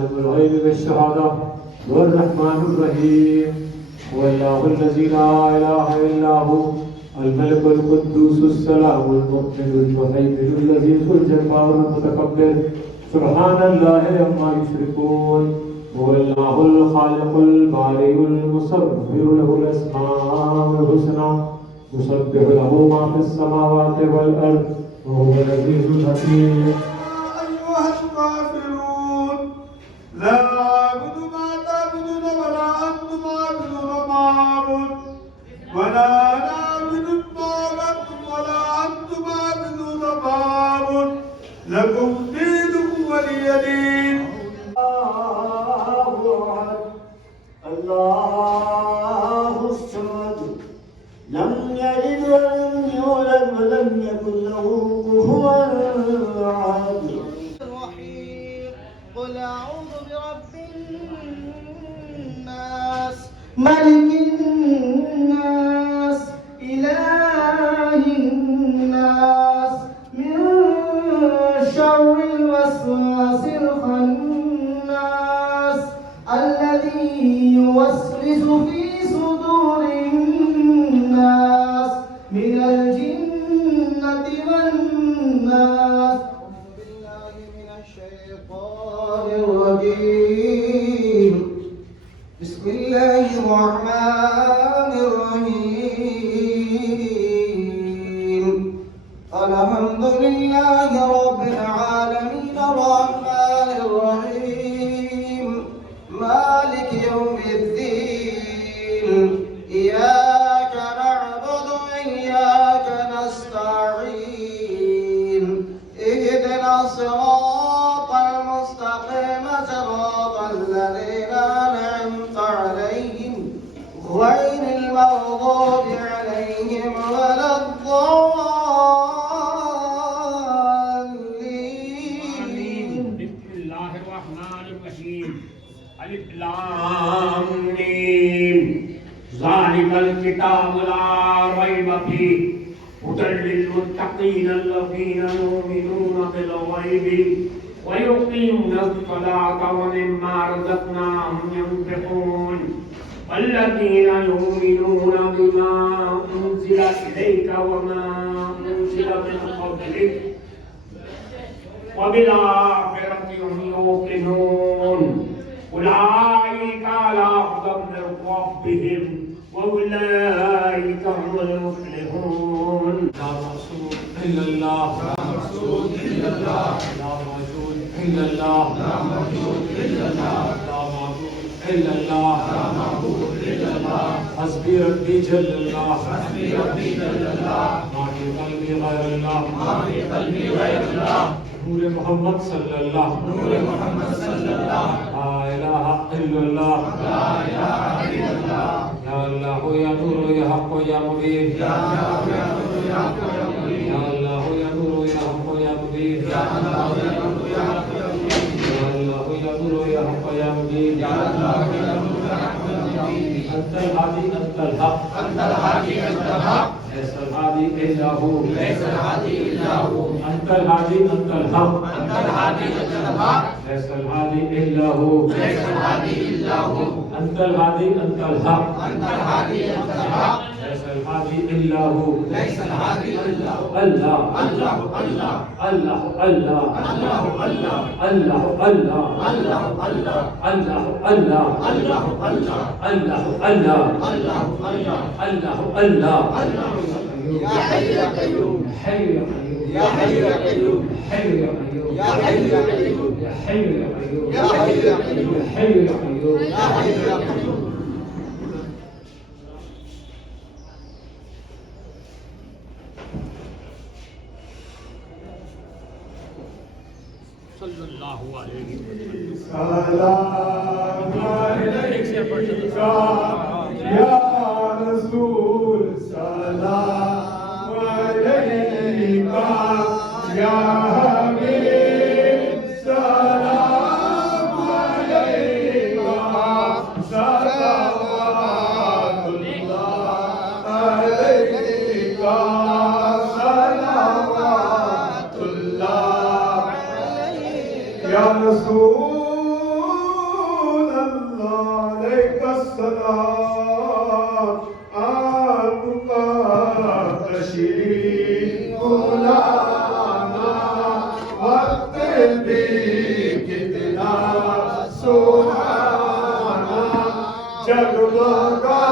عالم الغيب والشهادة هو الرحمن الرحيم هو الله الذي لا إله إلا هو الملك القدوس السلام المؤمن المهيمن الذي ذو الجبار المتكبر سبحان الله عما يشركون هو الله الخالق البارئ المصور له الأسماء الحسنى يسبح له ما في السماوات والأرض وهو العزيز الحكيم. أيها الكافرون لا أعبد ما تعبدون ولا أنتم عابدون ما أعبد ولا أنا أعبد ما عبدتم ولا أنتم عابدون ما أعبد لكم دينكم ولي دين. الله الصمد لم يلد ولم يولد ولم يكن له كفوا أحد. الرحيم قل أعوذ برب الناس ملك الناس إله الناس من شر الوسواس الخناس الذي يوسوس في صدور الناس من الجنة والناس. أعوذ بالله من الشيطان الرجيم بسم الله الرحمن الرحيم الحمد لله رب العالمين الرحمن الرحيم مالك يوم الدين إياك نعبد وإياك نستعين اهدنا الصراط المستقيم صراط الذين أنعمت عليهم غير المغضوب عليهم ولا الضالين. بسم الله الرحمن الرحيم الف لام ميم ذلك الكتاب لا ريب فيه هدى للمتقين الذين يؤمنون بالغيب ويقيمون الصلاة ومما رزقناهم ينفقون والذين يؤمنون بما أنزل إليك وما أنزل من قبلك وبالآخرة هم يوقنون أولئك على هدى من ربهم وأولئك هم المفلحون. لا مقصود إلا الله لا مقصود إلا الله لا موجود إلا الله لا موجود إلا الله لا معبود إلا الله لا معبود إلا الله حسبي ربي جل الله حسبي ربي جل الله ما في قلبي غير الله ما في قلبي غير الله نور محمد صلى الله نور محمد صلى الله لا إله إلا الله لا إله إلا الله يا الله يا نور يا حق يا مبين يا الله يا نور يا حق يا مبين يا الله يا نور يا حق يا مبين يا الله يا نور يا حق يا مبين يا الله يا نور يا حق يا مبين يا الله يا نور يا حق يا مبين أنت الهادي أنت الحق أنت الهادي أنت الحق ليس الهادي إلا هو ليس الهادي إلا هو أنت الهادي أنت الحق أنت الهادي أنت الحق ليس الهادي إلا هو ليس الهادي إلا هو أنت الهادي أنت الحق أنت الهادي أنت الحق ليس الهادي إلا هو ليس الهادي إلا هو الله الله الله الله الله الله الله الله الله الله الله الله الله الله الله الله الله يا حي يا قيوم حي يا قيوم يا حي يا قيوم حي يا قيوم يا حي يا قيوم يا حي يا قيوم يا حي يا قيوم يا حي يا قيوم يا حي يا قيوم. صلی اللہ علیہ وسلم. سلام عليك يا رسول سلام عليك يا حبيب سلام عليك صلوات الله عليك صلوات الله يا رسول سلام آپ کا تشریف لانا وقت بھی کتنا سہانا جگمگا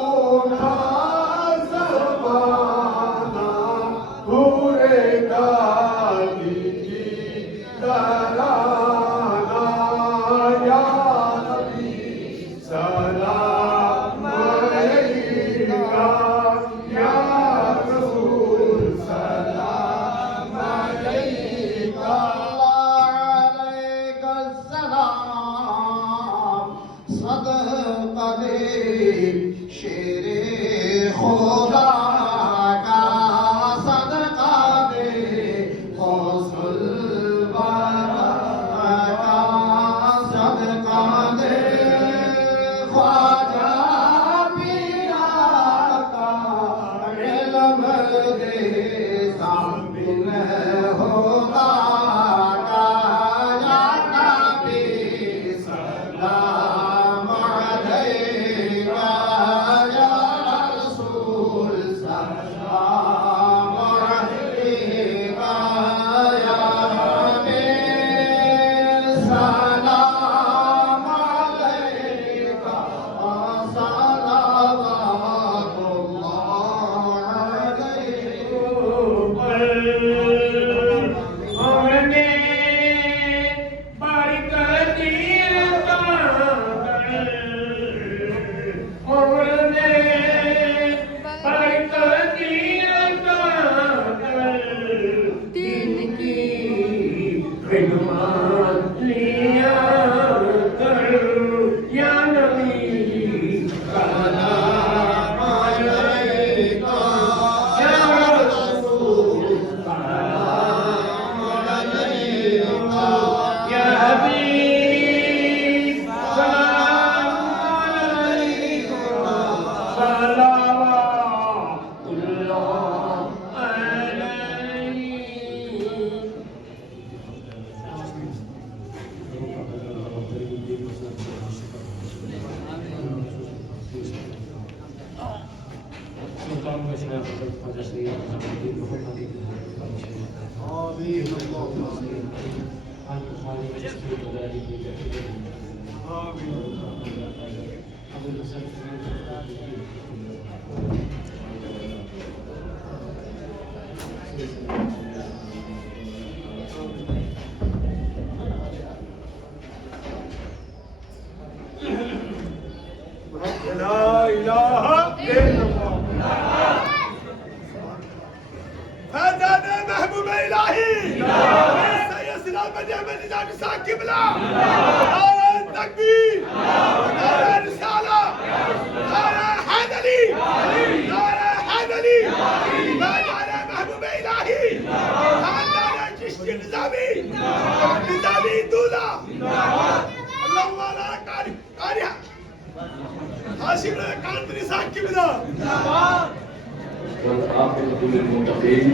اٹھا زمانہ پورے گالی کی ترانہ یا نبی سلام علیکہ یا رسول سلام علیکہ علیک السلام صدقہ دے شیر خدا کا صدقہ دے غوث الورا کا صدقہ دے خواجہ پیرا کا علم دے سامن ہوگا کا یا نبی سلام علیکہ یا رسول سلام علیکہ یا نبی سلام علیکہ صلوات اللہ علیہ ہم نے برکت دین کی خدمت لیا کر یا نبی سلام علیکہ یا رسول سلام علیکہ یا حبیب سلام علیکہ صلوات اللہ علیہ لا الہ الا اللہ فیضان محبوب الہی سید سلامت احمد نظام شاہ قبلہ نعرہ تکبیر نعرہ رسالہ نعرہ حیدری نعرہ حیدری فیضان محبوب الہی خاندان چشتی نظامی نظامی دولہ اللہ والا قاری حاشم کاندری صاحب کی بدا والعاقبة للمتقين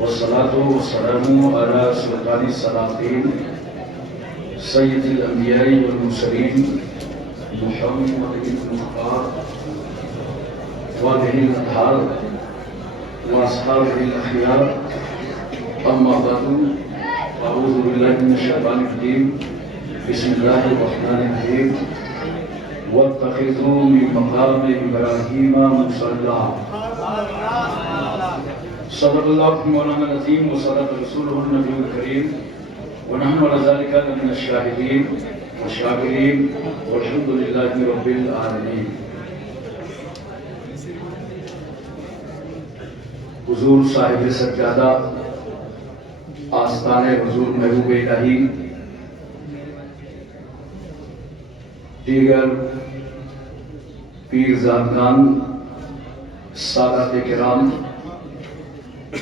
والصلاة والسلام على سلطان السلاطين سيد الأنبياء والمرسلين محمد المختار وآله الأطهار وأصحابه الأخيار أما بعد أعوذ بالله من الشيطان الرجيم بسم الله الرحمن الرحيم واتخذوا من مقام إبراهيم مصلى صدق الله مولانا العظيم وصدق رسوله النبي الكريم ونحن على ذلك من الشاهدين والشاكرين والحمد لله رب العالمين. حضور صاحب سجادہ آستان حضور محبوب الہی دیگر پیرزادگان سادات کرام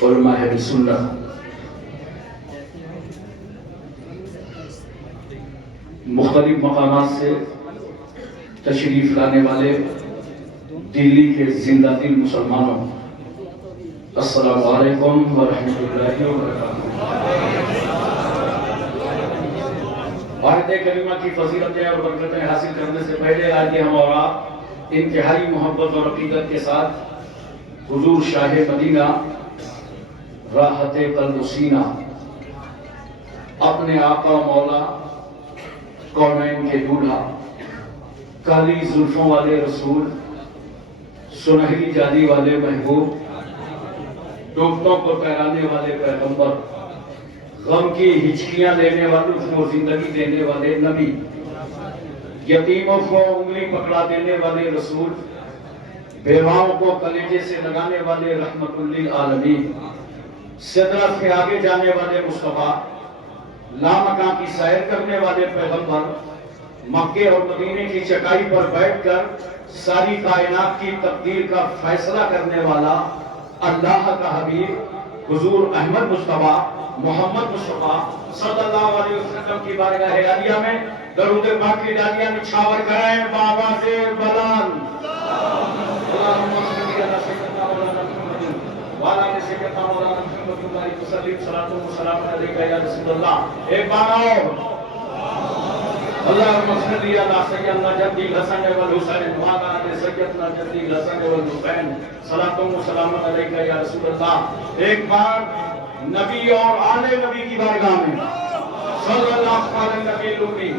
علماء اہل سنت مختلف مقامات سے تشریف لانے والے دلی کے زندہ دل مسلمانوں السلام علیکم ورحمۃ اللہ وبرکاتہ. آیت کریمہ کی فضیلتیں اور برکتیں حاصل کرنے سے پہلے آج ہم اور آپ انتہائی محبت اور عقیدت کے ساتھ حضور شاہ مدینہ راحت قلب و سینہ اپنے آقا و مولا کونین کے دولہا کالی زلفوں والے رسول سنہری جادی والے محبوب ڈوبتوں کو تیرانے والے پیغمبر غم کی ہچکیاں لینے والوں کو زندگی دینے والے نبی یتیموں کو انگلی پکڑا دینے والے رسول بیواؤں کو کلیجے سے لگانے والے رحمت للعالمین سدرت کے آگے جانے والے مصطفیٰ لامکاں کی سیر کرنے والے پیغمبر مکے اور مدینے کی چٹائی پر بیٹھ کر ساری کائنات کی تقدیر کا فیصلہ کرنے والا اللہ کا حبیب حضور احمد مصطفیٰ محمد مصطفیٰ صلی اللہ علیہ وسلم کی بارگاہ عالیہ میں درود پاک کی ڈالیاں نچھاور کریں بابا سے بلال اللہم صلی علی سیدنا مولانا محمد وعلی آل سیدنا مولانا محمد وبارک وسلم صلاۃ و سلام علیک یا رسول اللہ. ایک بار اور اللہم صلی علی سیدنا جدی الحسن والحسین وعلی آل سیدنا جدی الحسن والحسین صلاۃ و سلام علیک یا رسول اللہ. ایک بار نبی اور آل نبی کی بارگاہ میں صلی اللہ علیہ نبی الامی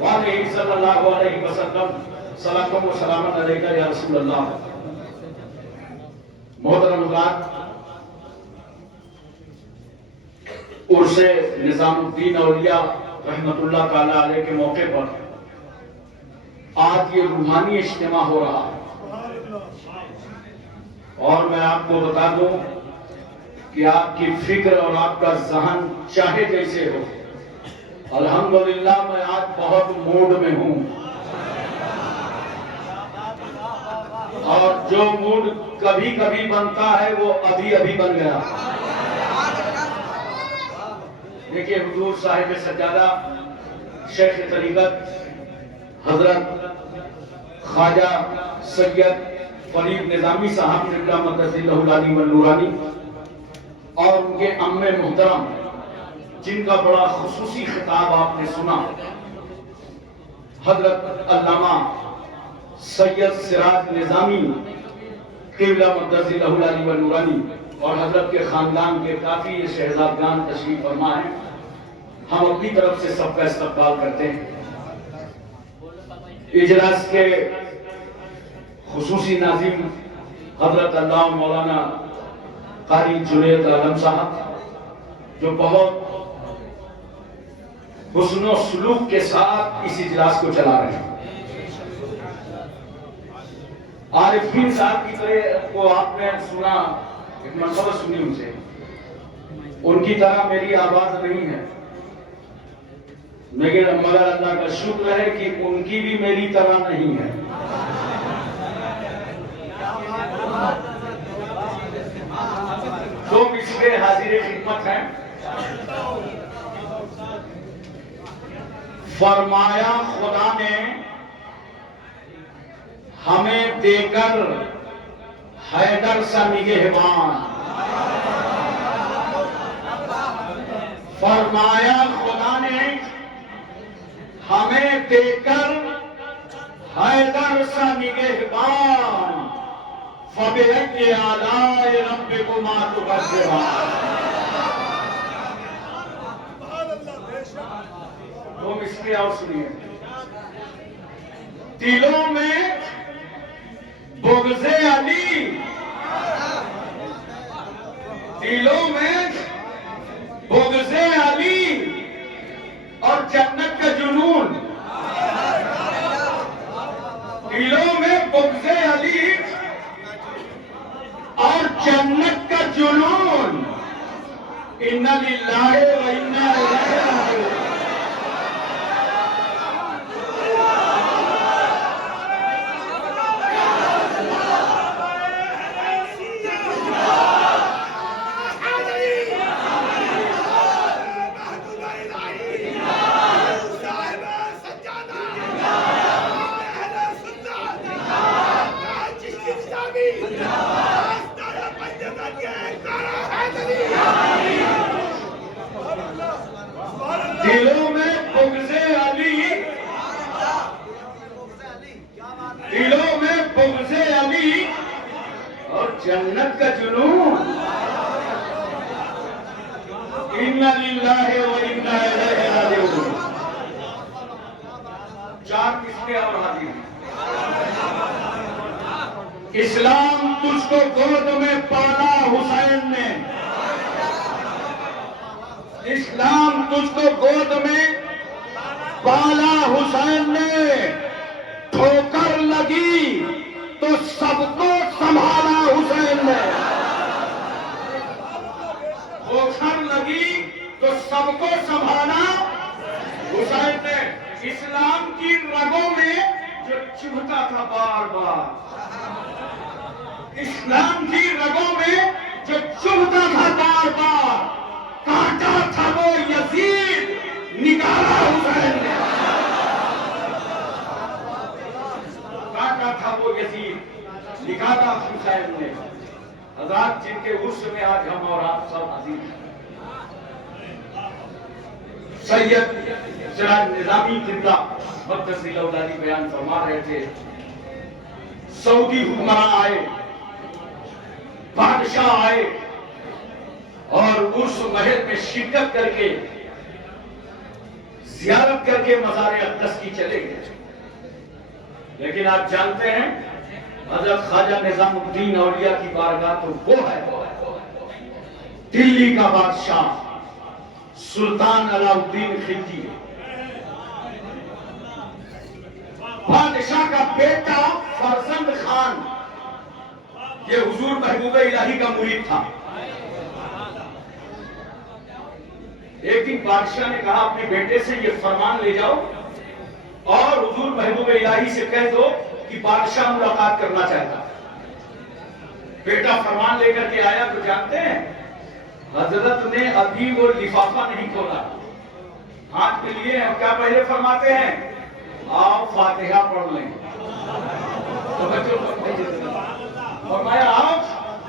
وعلیہ صلی اللہ علیہ وسلم صلاۃ و سلام علیک یا رسول اللہ. محترم حضرات، عرس نظام الدین اولیاء رحمت اللہ تعالی علیہ کے موقع پر آج یہ روحانی اجتماع ہو رہا ہے اور میں آپ کو بتا دوں کہ آپ کی فکر اور آپ کا ذہن چاہے جیسے ہو، الحمدللہ میں آج بہت موڈ میں ہوں اور جو موڈ کبھی کبھی بنتا ہے وہ ابھی ابھی بن گیا. دیکھیے حضور صاحب سجادہ شیخ طریقت حضرت خواجہ سید فرید نظامی صاحب قبلہ مقدس اللہ العلی والنورانی اور ان کے ام محترم جن کا بڑا خصوصی خطاب آپ نے سنا، حضرت علامہ سید سراج نظامی قبلہ مقدس اللہ العلی والنورانی اور حضرت کے خاندان کے کافی شہزادگان تشریف فرما ہیں. ہم اپنی طرف سے سب کا استقبال کرتے ہیں. اجلاس کے خصوصی ناظم حضرت اللہ مولانا قاری جنید عالم صاحب جو بہت حسن و سلوک کے ساتھ اس اجلاس کو چلا رہے ہیں. عارفین صاحب کی طرح کو آپ نے سنا، ایک مرتبہ سنی ان سے، ان کی طرح میری آواز نہیں ہے لیکن مگر اللہ کا شکر ہے کہ ان کی بھی میری طرح نہیں ہے. دو مصرے حاضر خدمت ہیں. فرمایا خدا نے ہمیں دے کر حیدر سا نگہبان، فرمایا خدا نے ہمیں دے کر حیدر سا نگہبان، فَبِأَيِّ آلَاءِ رَبِّكُمَا تُكَذِّبَانِ. دو مصرے اور سنیے. دلوں میں بغض علی، دلوں میں بغض علی اور جنت کا جنون، دلوں میں بغض علی اور جنت کا جنون. اِنَّ لِلَّهِ وَإِنَّا إِلَيْهِ رَاجِعُونَ. عزت کا جنون. اِنَّ لِلَّهِ وَإِنَّا إِلَيْهِ رَاجِعُونَ. چار قسمیں اور حاضر ہیں. اسلام تجھ کو گود میں پالا حسین نے. اسلام تجھ کو گود میں پالا حسین نے. ٹھوکر لگی تو سب کو سنبھالا حسین نے. ٹھوکر لگی تو سب کو سنبھالا حسین نے. اسلام کی رگوں میں جو چبھتا تھا بار بار. اسلام کی رگوں میں جو چبھتا تھا بار بار. کاٹا تھا وہ یزید, نکالا حسین نے. کاٹا تھا وہ یزید, نکالا حسین نے. حضرات جن کے عرس میں آج ہم اور آپ سب حاضر ہیں, سید سراج نظامی قبلہ مقدس الاولادی بیان فرما رہے تھے. سعودی حکمراں آئے, بادشاہ آئے اور عرس محل میں شرکت کر کے زیارت کر کے مزار اقدس کی چلے گئے. لیکن آپ جانتے ہیں حضرت خواجہ نظام الدین اولیاء کی بارگاہ تو وہ ہے دلی کا بادشاہ سلطان علاء الدین خلجی. بادشاہ کا بیٹا فرزند خان یہ حضور محبوب الہی کا مرید تھا. ایک دن بادشاہ نے کہا اپنے بیٹے سے یہ فرمان لے جاؤ اور حضور محبوب الہی سے کہہ دو کہ بادشاہ ملاقات کرنا چاہتا. بیٹا فرمان لے کر کے آیا تو جانتے ہیں حضرت نے ابھی وہ لفافہ نہیں کھولا, ہاتھ کے لیے ہم کیا پہلے فرماتے ہیں, آؤ فاتحہ پڑھ لیں. فرمایا آؤ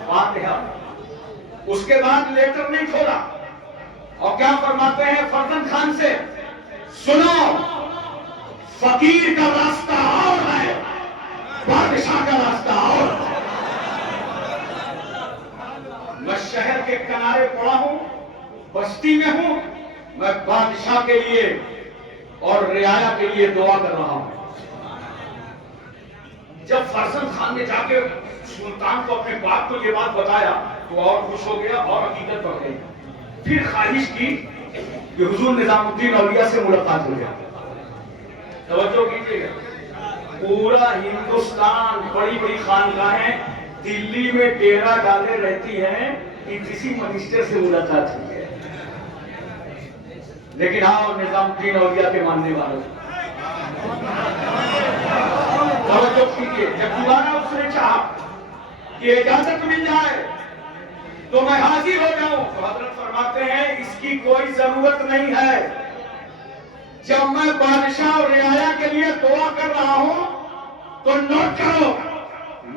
فاتحہ. اس کے بعد لیٹر نہیں کھولا اور کیا فرماتے ہیں فرزند خان سے, سنو فقیر کا راستہ اور ہے, بادشاہ کا راستہ اور ہے. میں شہر کے کنارے پڑا ہوں, بستی میں ہوں, میں بادشاہ کے لیے اور رعایا کے لیے دعا کر رہا ہوں. جب فرزند خان نے جا کے سلطان کو اپنے باپ کو یہ بات بتایا تو اور خوش ہو گیا اور عقیدت بڑھ گئی. پھر خواہش کی کہ حضور نظام الدین اولیاء سے ملاقات ہو جائے. توجہ کیجیے گا, پورا ہندوستان بڑی بڑی خانقاہیں دلی میں ڈیرا ڈالے رہتی ہیں کہ کسی منسٹر سے ملاقات ہوئی ہے. لیکن ہاں نظام الدین اولیاء کے ماننے والوں توجہ کیجیے, جب دوبارہ اس نے چاہا کہ اجازت مل جائے تو میں حاضر ہو جاؤں تو حضرت فرماتے ہیں اس کی کوئی ضرورت نہیں ہے. جب میں بادشاہ اور رعایا کے لیے دعا کر رہا ہوں تو نوٹ کرو,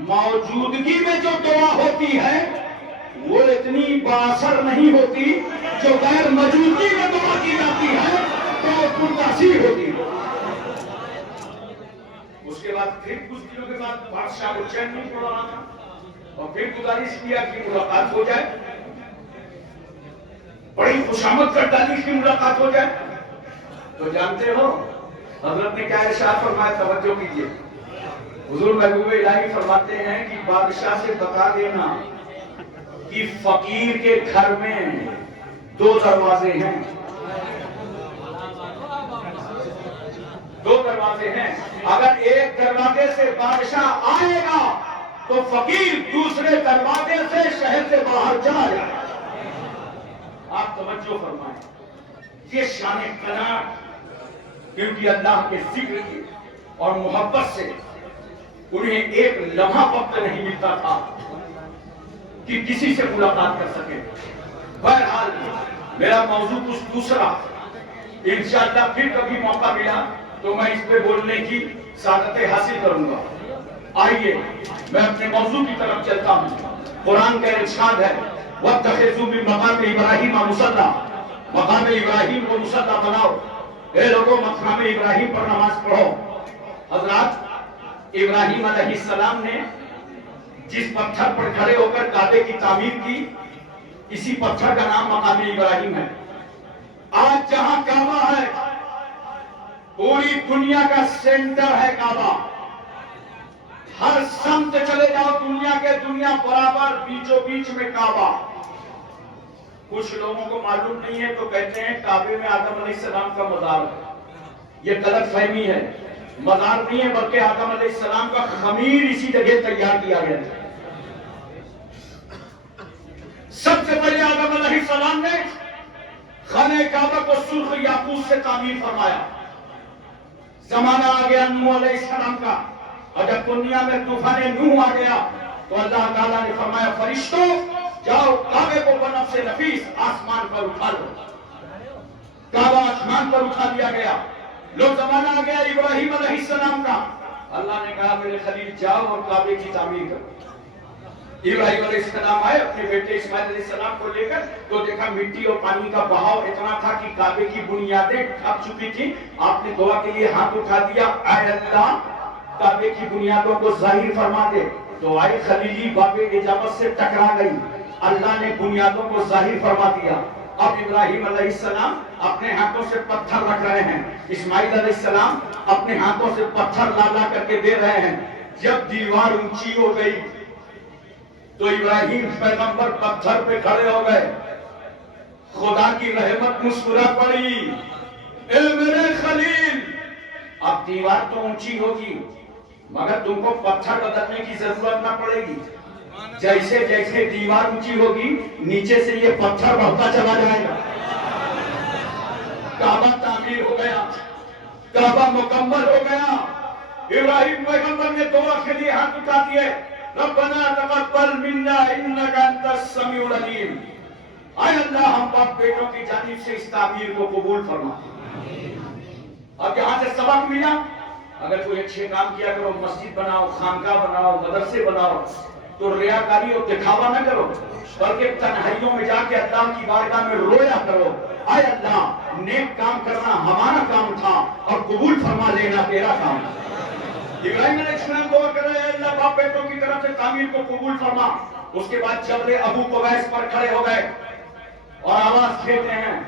موجودگی میں جو دعا ہوتی ہے وہ اتنی باثر نہیں ہوتی جو غیر موجودگی میں دعا کی جاتی ہے تو وہ پرتاثیر ہوتی ہے. اس کے بعد پھر کچھ دنوں کے بعد بادشاہ کو چین نہیں پڑ رہا تھا اور پھر گزارش کیا کہ ملاقات ہو جائے. بڑی خوشامد کر ڈالی کی ملاقات ہو جائے. تو جانتے ہو حضرت نے کیا ارشاد فرمایا, توجہ کیجیے. حضور محبوب الہی فرماتے ہیں کہ بادشاہ سے بتا دینا کہ فقیر کے گھر میں 2 دروازے ہیں. 2 دروازے ہیں. اگر ایک دروازے سے بادشاہ آئے گا تو فقیر دوسرے دروازے سے شہر سے باہر چلا جائے. آپ توجہ فرمائیں, یہ شان قناعت, کیونکہ اللہ کے ذکر کی اور محبت سے انہیں ایک لمحہ وقت نہیں ملتا تھا کہ کسی سے ملاقات کر سکے. بہرحال میرا موضوع کچھ دوسرا, انشاءاللہ پھر کبھی موقع ملا تو میں اس پہ بولنے کی سعادت حاصل کروں گا. آئیے میں اپنے موضوع کی طرف چلتا ہوں. قرآن کا ارشاد ہے وَاتَّخِذُوا مِن مَقَامِ إِبْرَاهِيمَ مُصَلًّى, مقام ابراہیم کو مصلی بناؤ. اے لوگوں مقام ابراہیم پر نماز پڑھو. حضرات ابراہیم علیہ السلام نے جس پتھر پر کھڑے ہو کر کعبے کی تعمیر کی، اسی پتھر کا نام مقام ابراہیم ہے۔ آج جہاں کعبہ ہے پوری دنیا کا سینٹر ہے کعبہ، ہر سمت چلے جاؤ دنیا کے دنیا برابر بیچوں بیچ میں کعبہ۔ کچھ لوگوں کو معلوم نہیں ہے تو کہتے ہیں کعبے میں آدم علیہ السلام کا مزار ہے، یہ غلط فہمی ہے، مزار نہیں ہے بلکہ آدم علیہ السلام کا خمیر اسی جگہ تیار کیا گیا تھا۔ سب سے پہلے آدم علیہ السلام نے خانہ کعبہ کو سرخ یاقوت سے تعمیر فرمایا۔ زمانہ آ گیا نوح علیہ السلام کا، اور جب دنیا میں طوفان نوح آ گیا تو اللہ تعالیٰ نے فرمایا فرشتوں جاؤ کعبے کو بنفس نفیس آسمان پر اٹھا لو۔ کعبہ آسمان پر اٹھا دیا گیا۔ لوگ زمانہ آ گیا ابراہیم علیہ السلام کا، اللہ نے کہا میرے خلیل جاؤ اور کعبے کی تعمیر کرو۔ ابراہیم علیہ السلام آئے اپنے بیٹے اسماعیل علیہ السلام کو لے کر، تو دیکھا مٹی اور پانی کا بہاؤ اتنا تھا کہ کعبے کی بنیادیں ڈھک چکی تھی۔ آپ نے دعا کے لیے ہاتھ اٹھا دیا، اے اللہ کعبے کی بنیادوں کو ظاہر فرما دے۔ تو آئی خلیلی باب اجابت سے ٹکرا گئی، اللہ نے بنیادوں کو ظاہر فرما دیا۔ اب ابراہیم علیہ السلام اپنے ہاتھوں سے پتھر رکھ رہے ہیں، اسماعیل علیہ السلام اپنے ہاتھوں سے پتھر لا لا کر کے دے رہے ہیں۔ جب دیوار اونچی ہو گئی تو ابراہیم پیغمبر پتھر پہ کھڑے ہو گئے، خدا کی رحمت مسکرا پڑی، اے میرے خلیل اب دیوار تو اونچی ہوگی مگر تم کو پتھر بدلنے کی ضرورت نہ پڑے گی۔ جیسے جیسے دیوار اونچی ہوگی نیچے سے یہ پتھر بڑھتا چلا جائے گا۔ کعبہ تعمیر ہو گیا، کعبہ مکمل ہو گیا۔ ابراہیم پیغمبر نے دعا کے لیے ہاتھ اٹھا دیے، ربنا تقبل منا انک انت السمیع العلیم۔ اے اللہ ہم باپ بیٹوں کی جانب سے اس تعمیر کو قبول فرما۔ اب یہاں سے سبق ملا، اگر کوئی اچھے کام کیا کرو، مسجد بناؤ، خانقاہ بناؤ، مدرسے بناؤ، تو ریاکاری اور دکھاوا نہ کرو، بلکہ تنہائیوں میں جا کے اللہ کی بارگاہ میں رویا کرو، اے اللہ نیک کام کرنا ہمارا کام تھا اور قبول فرما لینا تیرا کام تھا۔ ابراہیم علیہ السلام دعا کر رہے ہیں اللہ باپ بیٹوں کی طرف سے تعمیر کو قبول فرما۔ اس کے بعد جبل ابو قبیس پر کھڑے ہو گئے اور آواز دیتے ہیں،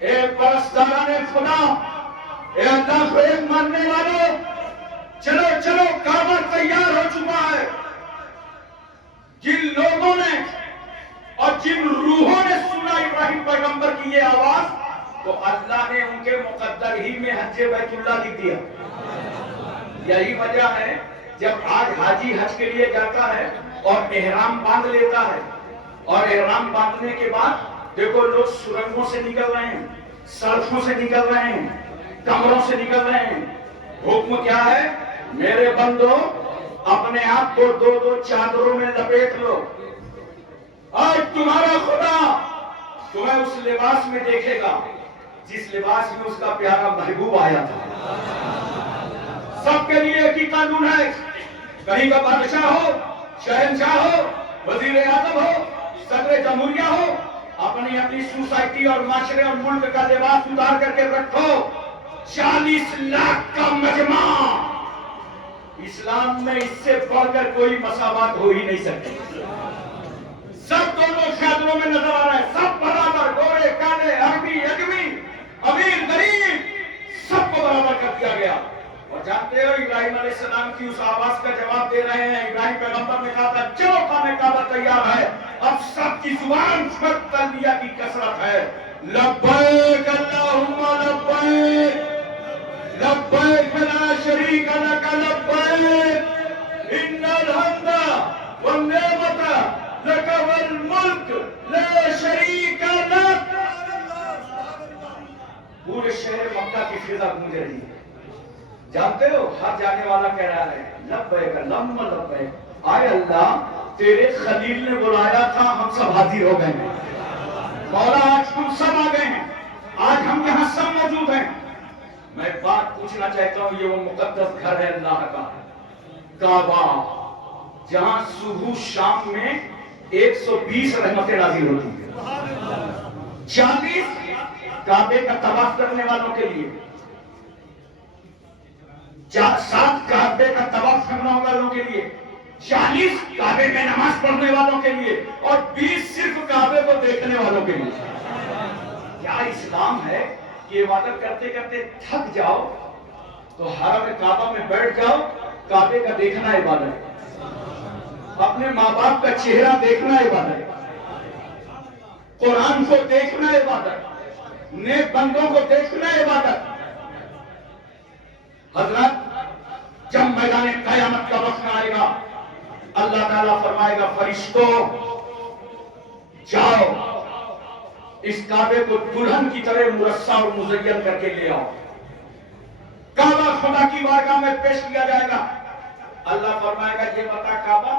اے پرستاران خدا، اے اللہ کو ایک ماننے والوں، چلو چلو کعبہ تیار ہو چکا ہے۔ جن لوگوں نے اور جن روحوں نے سنا ابراہیم پیغمبر کی یہ آواز، تو اللہ نے ان کے مقدر ہی میں حج بیت اللہ لکھ دیا۔ یہی وجہ ہے جب آج حاجی حج کے لیے جاتا ہے اور احرام باندھ لیتا ہے، اور احرام باندھنے کے بعد دیکھو لوگ سرنگوں سے نکل رہے ہیں، سڑکوں سے نکل رہے ہیں، کمروں سے نکل رہے ہیں۔ حکم کیا ہے؟ میرے بندو اپنے آپ کو دو دو چادروں میں لپیٹ لو، آج تمہارا خدا تمہیں اس لباس میں دیکھے گا جس لباس میں اس کا پیارا محبوب آیا تھا۔ سب کے لیے ایک ہی قانون ہے، کہیں کا بادشاہ ہو، شہنشاہ ہو، وزیر اعظم ہو، صدر جمہوریہ ہو، اپنی اپنی سوسائٹی اور معاشرے اور ملک کا لباس اتار کر کے رکھو۔ 40 لاکھ کا مجمع، اسلام میں اس سے بڑھ کر کوئی مساوات ہو ہی نہیں سکتی۔ سب دونوں چادروں میں نظر آ رہا ہے، سب برابر، گورے کالے، عربی اجمی، امیر غریب، سب کو برابر کر دیا گیا۔ اور جانتے ہو ابراہیم علیہ السلام کی اس آواز کا جواب دے رہے ہیں۔ ابراہیم پیغمبر نے کہا تھا چلو خانہ کعبہ تیار ہے، اب سب کی زبان پر تلبیہ کی کثرت ہے، لبیک اللہم لبیک، لبیک لا شریک لک لبیک، ان الحمد والنعمت لک والملک لا شریک لک۔ پورے شہر مکہ کی فضا گونج رہی ہے، جانتے ہو ہر جانے والا کہہ رہا ہے لبیک اللہم لبیک، آئے اللہ تیرے خلیل نے بلایا تھا، ہم سب حاضر ہو گئے ہیں، مولا آج تم سب آ گئے ہیں، آج ہم یہاں سب موجود ہیں۔ میں بات پوچھنا چاہتا ہوں، یہ وہ مقدس گھر ہے اللہ کا کعبہ، جہاں صبح شام میں 120 رحمتیں نازل ہوتی ہیں، 40 کعبے کا طواف کرنے والوں کے لیے، 7 کعبے کا طواف کرنے والوں کے لیے، 40 کعبے میں نماز پڑھنے والوں کے لیے اور 20 صرف کعبے کو دیکھنے والوں کے لیے. کیا اسلام ہے کہ عبادت کرتے کرتے تھک جاؤ تو حرم کعبہ میں بیٹھ جاؤ؟ کعبے کا دیکھنا عبادت ہے. اپنے ماں باپ کا چہرہ دیکھنا عبادت ہے. قرآن کو دیکھنا عبادت. نیک بندوں کو دیکھنا عبادت. حضرات جب میدان قیامت کا وقت آئے گا اللہ تعالیٰ فرمائے گا فرشتوں جاؤ اس کعبے کو دلہن کی طرح مرصع اور مزین کر کے لے آؤ. کعبہ خدا کی بارگاہ میں پیش کیا جائے گا. اللہ فرمائے گا یہ بتا کعبہ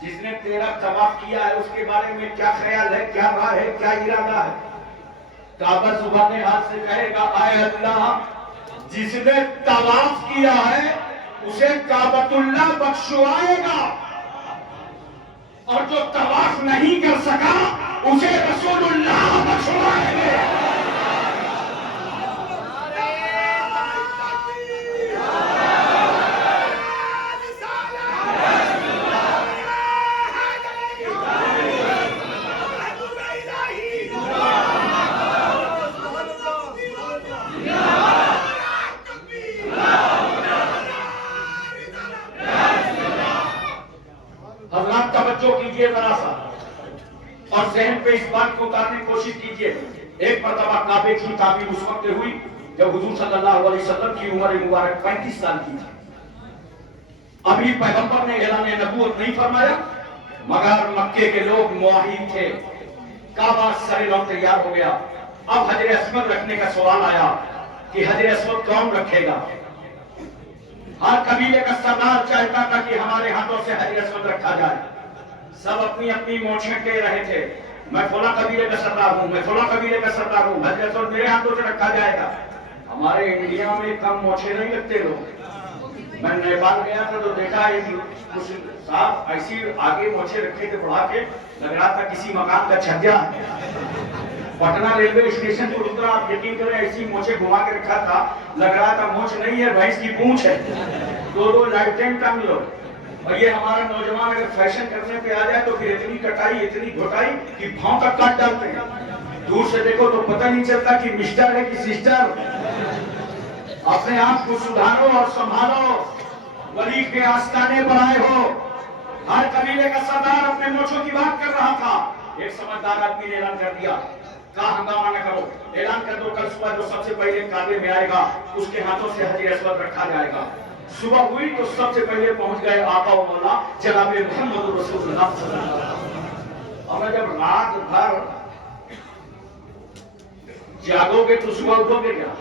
جس نے تیرا طواف کیا ہے اس کے بارے میں کیا خیال ہے, کیا رائے ہے, کیا ارادہ ہے؟ کعبہ زبان ہاتھ سے کہے گا اے اللہ جس نے طواف کیا ہے اسے کعبۃ اللہ بخشوائے گا اور جو طواف نہیں کر سکا اسے رسول اللہ بخشوائیں گے. حضرات توجہ کیجئے ذرا سا اور ذہن پہ اس بات کو اتارنے کی کوشش کیجئے. ایک مرتبہ کعبے کی تعمیر اس وقت ہوئی جب حضور صلی اللہ علیہ وسلم کی عمر مبارک 35 سال کی تھی. ابھی پیغمبر نے اعلان نبوت نہیں فرمایا مگر مکے کے لوگ موحد تھے. کعبہ سر نو تیار ہو گیا. اب حجر اسود رکھنے کا سوال آیا کہ حجر اسود کون رکھے گا؟ ہر قبیلے کا سردار چاہتا تھا کہ ہمارے ہاتھوں سے حجر اسود رکھا جائے. سب اپنی اپنی مونچھیں ٹیک رہے تھے. میں فلاں قبیلے کا سردار ہوں, میں فلاں قبیلے کا سردار ہوں, حجر اسود میرے ہاتھوں سے رکھا جائے گا. ہمارے انڈیا میں کم مونچھیں نہیں رکھتے لوگ. میں نیپال گیا تھا تو دیکھا کچھ صاحب ایسی آگے مونچھیں رکھے تھے بڑھا کے, لگ رہا تھا کسی مکان کا چھجا. پٹنہ ریلوے اسٹیشن پر اترا, آپ یقین کریں ایسی مونچھیں گھما کے رکھا تھا, لگ رہا تھا مونچھ نہیں ہے بھینس کی پونچھ ہے. دو لائٹیں ٹنگ لو. اور یہ ہمارا نوجوان اگر فیشن کرنے پہ آ جائے تو پھر اتنی کٹائی اتنی گھٹائی کہ بھاؤں تک کاٹ ڈالتے ہیں. دور سے دیکھو تو پتہ نہیں چلتا کہ مسٹر ہے کہ سسٹر. اپنے آپ کو سدھارو اور سنبھالو. ولی کے آستانے پر آئے ہو. ہر قبیلے کا سردار اپنے مونچھوں کی بات کر رہا تھا. ایک سمجھدار آدمی نے اعلان کر دیا, کہا ہنگامہ نہ کرو, اعلان کر دو کل صبح جو سب سے پہلے کعبے میں آئے گا اس کے ہاتھوں سے حجر اسود رکھا جائے گا. صبح ہوئی تو سب سے پہلے پہنچ گئے آقا و مولا جناب محمد رسول اللہ صلی اللہ علیہ وسلم. اور جب رات بھر جاگو گے تو صبح اٹھو گے کیا؟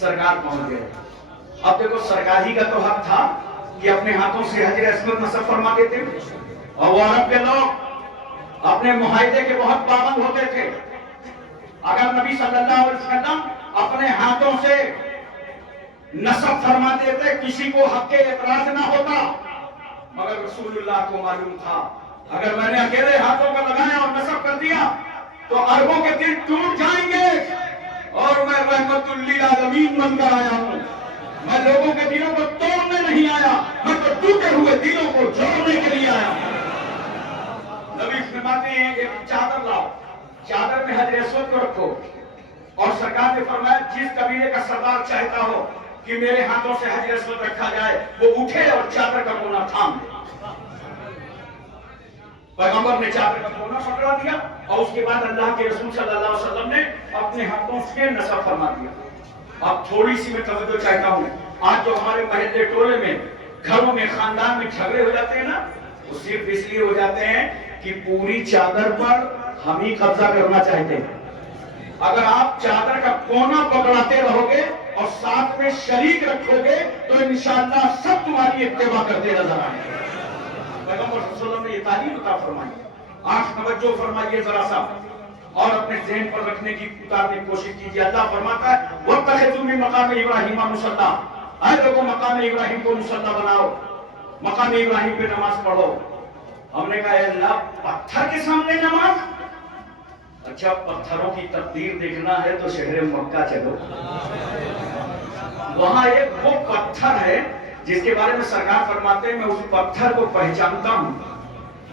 سرکار پہنچ گئے. اب دیکھو سرکار ہی کا تو حق تھا کہ اپنے ہاتھوں سے حجر اسود نصب فرما دیتے. اور وہ عرب کے لوگ اپنے معاہدے کے بہت پابند ہوتے تھے. اگر نبی صلی اللہ علیہ وسلم اپنے ہاتھوں سے نصب فرما دیتے کسی کو حق اعتراض نہ ہوتا. مگر رسول اللہ کو معلوم تھا اگر میں نے اکیلے ہاتھوں کا لگایا اور نصب کر دیا تو عربوں کے دل ٹوٹ جائیں گے. اور میں رحمت للعالمین بن کر آیا ہوں. میں لوگوں کے دلوں کو توڑنے نہیں آیا, میں تو ٹوٹے ہوئے دلوں کو جوڑنے کے لیے آیا ہوں. نبی فرماتے ہیں ایک چادر لاؤ, چادر میں حجر اسود کو رکھو. اور سرکار نے فرمایا جس قبیلے کا سردار چاہتا ہو کہ میرے ہاتھوں سے حجر اسود رکھا جائے وہ اٹھے اور چادر کا کونا تھام دے. پیغمبر نے چادر کا کونا پکڑا دیا اور اس کے بعد اللہ کے رسول صلی اللہ علیہ وسلم نے اپنے ہاتھوں سے نصب فرما دیا. اب تھوڑی سی میں توجہ چاہتا ہوں. آج جو ہمارے محلے ٹولے میں گھروں میں خاندان میں جھگڑے ہو جاتے ہیں نا, وہ صرف اس لیے ہو جاتے ہیں کہ پوری چادر پر ہم ہی قبضہ کرنا چاہتے ہیں. اگر آپ چادر کا کونا پکڑاتے رہو گے اور ساتھ میں شریک رکھو گے تو انشاءاللہ سب تمہاری اتباع کرتے نظر آئیں گے. پیغمبر صلی اللہ علیہ وسلم نے یہ تعلیم عطا فرمائی. آنکھ توجہ فرمائیے ذرا سا اور اپنے ذہن پر رکھنے کی اتارنے کی کوشش کیجیے. اللہ فرماتا ہے وَاتَّخِذُوا مِن مَقَامِ إِبْرَاهِيمَ مُصَلًّى, اے لوگوں مقام ابراہیم کو مصلی بناؤ, مقام ابراہیم پہ نماز پڑھو. ہم نے کہا اے اللہ پتھر کے سامنے نماز؟ اچھا پتھروں کی تقدیر دیکھنا ہے تو شہر مکہ چلو. وہاں ایک وہ پتھر ہے جس کے بارے میں سرکار فرماتے ہیں میں اس پتھر کو پہچانتا ہوں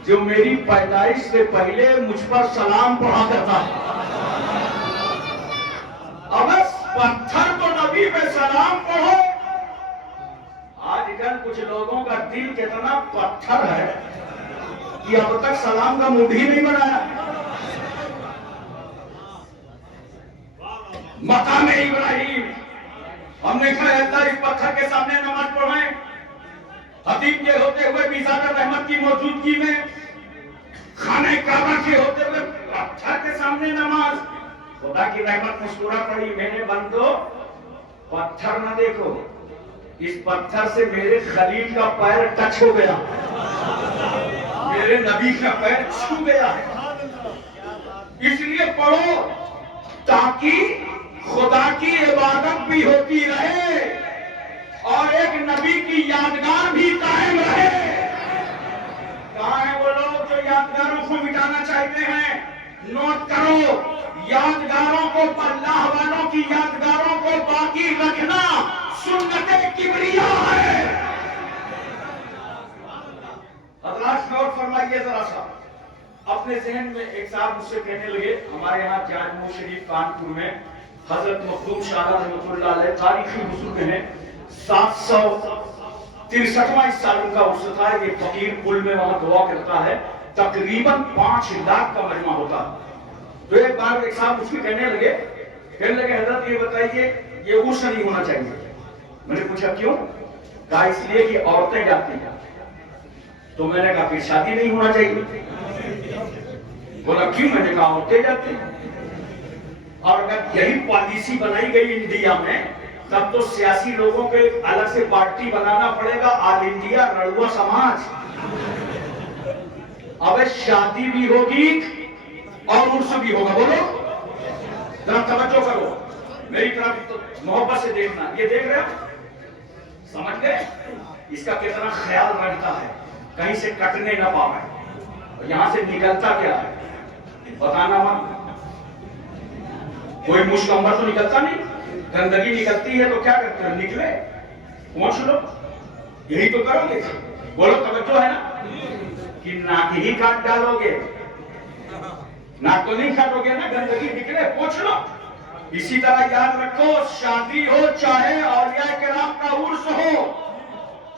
جو میری پیدائش سے پہلے مجھ پر سلام پڑھا کرتا ہے. اب اس پتھر کو نبی پہ سلام پڑھو. آج کل کچھ لوگوں کا دل کتنا پتھر ہے کہ اب تک سلام کا موڈ ہی نہیں بنایا. مقام ابراہیم ہم نے کہا اللہ اس پتھر کے سامنے نماز پڑھائیں. خطیب کے ہوتے ہوئے میزان رحمت کی موجودگی میں خانہ کعبہ کے ہوتے ہوئے پتھر کے سامنے نماز. خدا کی رحمت مسکرا پڑی میرے بندو پتھر نہ دیکھو اس پتھر سے میرے خلیل کا پیر ٹچ ہو گیا میرے نبی کا پیر چھو گیا ہے. اس لیے پڑھو تاکہ خدا کی عبادت بھی ہوتی رہے اور ایک نبی کی یادگار بھی قائم رہے. کہاں ہیں وہ لوگ جو یادگاروں کو مٹانا چاہتے ہیں؟ نوٹ کرو یادگاروں کو اللہ والوں کی یادگاروں کو باقی رکھنا سنت کبریا ہے. حضرات غور فرمائیے ذرا سا اپنے ذہن میں. ایک صاحب مجھ سے کہنے لگے ہمارے یہاں جامع شریف کانپور میں حضرت مخدوم شاہ رحمۃ اللہ علیہ تاریخی بزرگ ہیں. 763واں سال کا عرصہ تھا. یہ فقیر پل میں وہاں دعا کرتا ہے. تقریباً 5 لاکھ کا مجمع ہوتا ہے. تو ایک بار ایک صاحب مجھ سے کہنے لگے حضرت یہ بتائیے یہ عرس نہیں ہونا چاہیے. میں نے پوچھا کیوں؟ کہا اس لیے کہ عورتیں جاتی ہیں. تو میں نے کہا پھر شادی نہیں ہونا چاہیے. بولا کیوں؟ میں نے کہا عورتیں جاتی ہیں. اور اگر یہی پالیسی بنائی گئی انڈیا میں تب تو سیاسی لوگوں کے الگ سے پارٹی بنانا پڑے گا آل انڈیا رڑوا سماج. اب شادی بھی ہوگی اور عرس بھی ہوگا. بولو ذرا توجہ کرو میری طرف محبت سے دیکھنا. یہ دیکھ رہے ہو سمجھ گئے اس کا کتنا خیال رکھتا ہے کہیں سے کٹنے نہ پاوے. یہاں سے نکلتا کیا ہے بتانا مت. کوئی مشک امبر تو نکلتا نہیں. گندگی نکلتی ہے تو کیا کرتے ہیں؟ نکلے پہنچ لو. یہی تو کرو گے. بولو توجہ ہے نا کہ ناک ہی کاٹ ڈالو گے. ناک تو نہیں کاٹو گے نا. گندگی نکلے پہنچ لو. اسی طرح یاد رکھو شادی ہو چاہے اولیاء کرام کا عرس ہو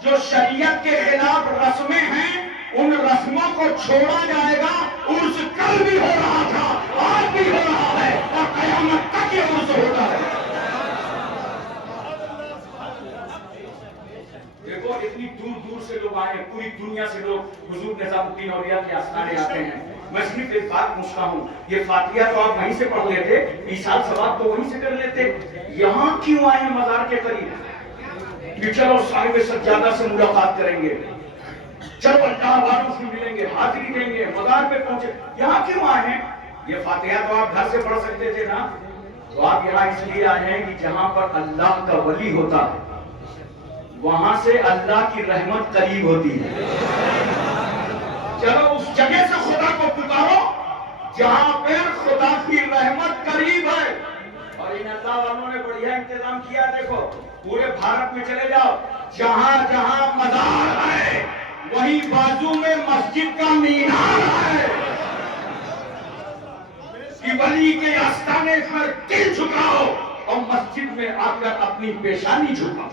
جو شریعت کے خلاف رسمیں ہیں ان رسموں کو چھوڑا جائے گا. عرس کل بھی ہو رہا تھا آج بھی ہو رہا ہے اور قیامت تک یہ عرس ہوتا ہے. دیکھو اتنی دور دور سے لوگ آئے پوری دنیا سے لوگ حضور نظام الدین اولیاء کے آستانے آتے ہیں. میں صرف ایک بات پوچھتا ہوں یہ فاتحہ تو آپ وہیں سے پڑھ لیتے ایصال ثواب تو وہیں سے کر لیتے. یہاں کیوں آئے مزار کے قریب کہ چلو صاحب سجادہ سے ملاقات کریں گے چلو اللہ والوں سے ملیں گے حاضری دیں گے مزار پہ پہنچے. یہاں کیوں آئے ہیں؟ یہ فاتحہ تو آپ گھر سے پڑھ سکتے تھے نا. تو آپ یہاں اس لیے آئے ہیں کہ جہاں پر اللہ کا ولی ہوتا ہے وہاں سے اللہ کی رحمت قریب ہوتی ہے. چلو اس جگہ سے خدا کو پکارو جہاں پہ خدا کی رحمت قریب ہے. اور ان اللہ والوں نے بڑھیا انتظام کیا. دیکھو پورے بھارت میں چلے جاؤ جہاں جہاں مزار ہے وہیں بازو میں مسجد کا مینار ہے کہ ولی کے آستانے پر دل جھکاؤ اور مسجد میں آ کر اپنی پیشانی جھکاؤ.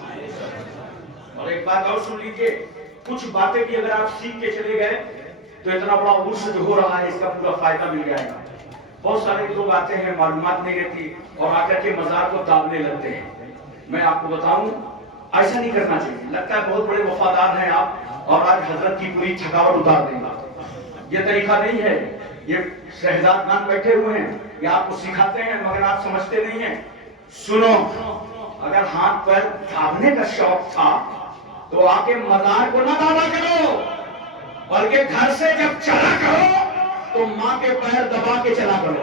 اور ایک بات اور سن لیجیے کچھ باتیں بھی اگر آپ سیکھ کے چلے گئے تو اتنا بڑا عرس جو ہو رہا ہے اس کا پورا فائدہ مل جائے گا. بہت سارے لوگ آتے ہیں معلومات نہیں رہتی اور آ کر کے مزار کو دابنے لگتے ہیں. میں آپ کو بتاؤں ایسا نہیں کرنا چاہیے. لگتا ہے بہت بڑے وفادار ہیں آپ اور آج حضرت کی پوری تھکاوٹ اتار دیں گا. یہ طریقہ نہیں ہے. یہ شہزاد خان بیٹھے ہوئے ہیں یہ آپ کو سکھاتے ہیں مگر آپ سمجھتے نہیں ہیں. سنو اگر ہاتھ پر دابنے کا شوق تھا تو آ کے مزار کو نہ دابا کرو بلکہ گھر سے جب چلا کرو تو ماں کے پیر دبا کے چلا کرو.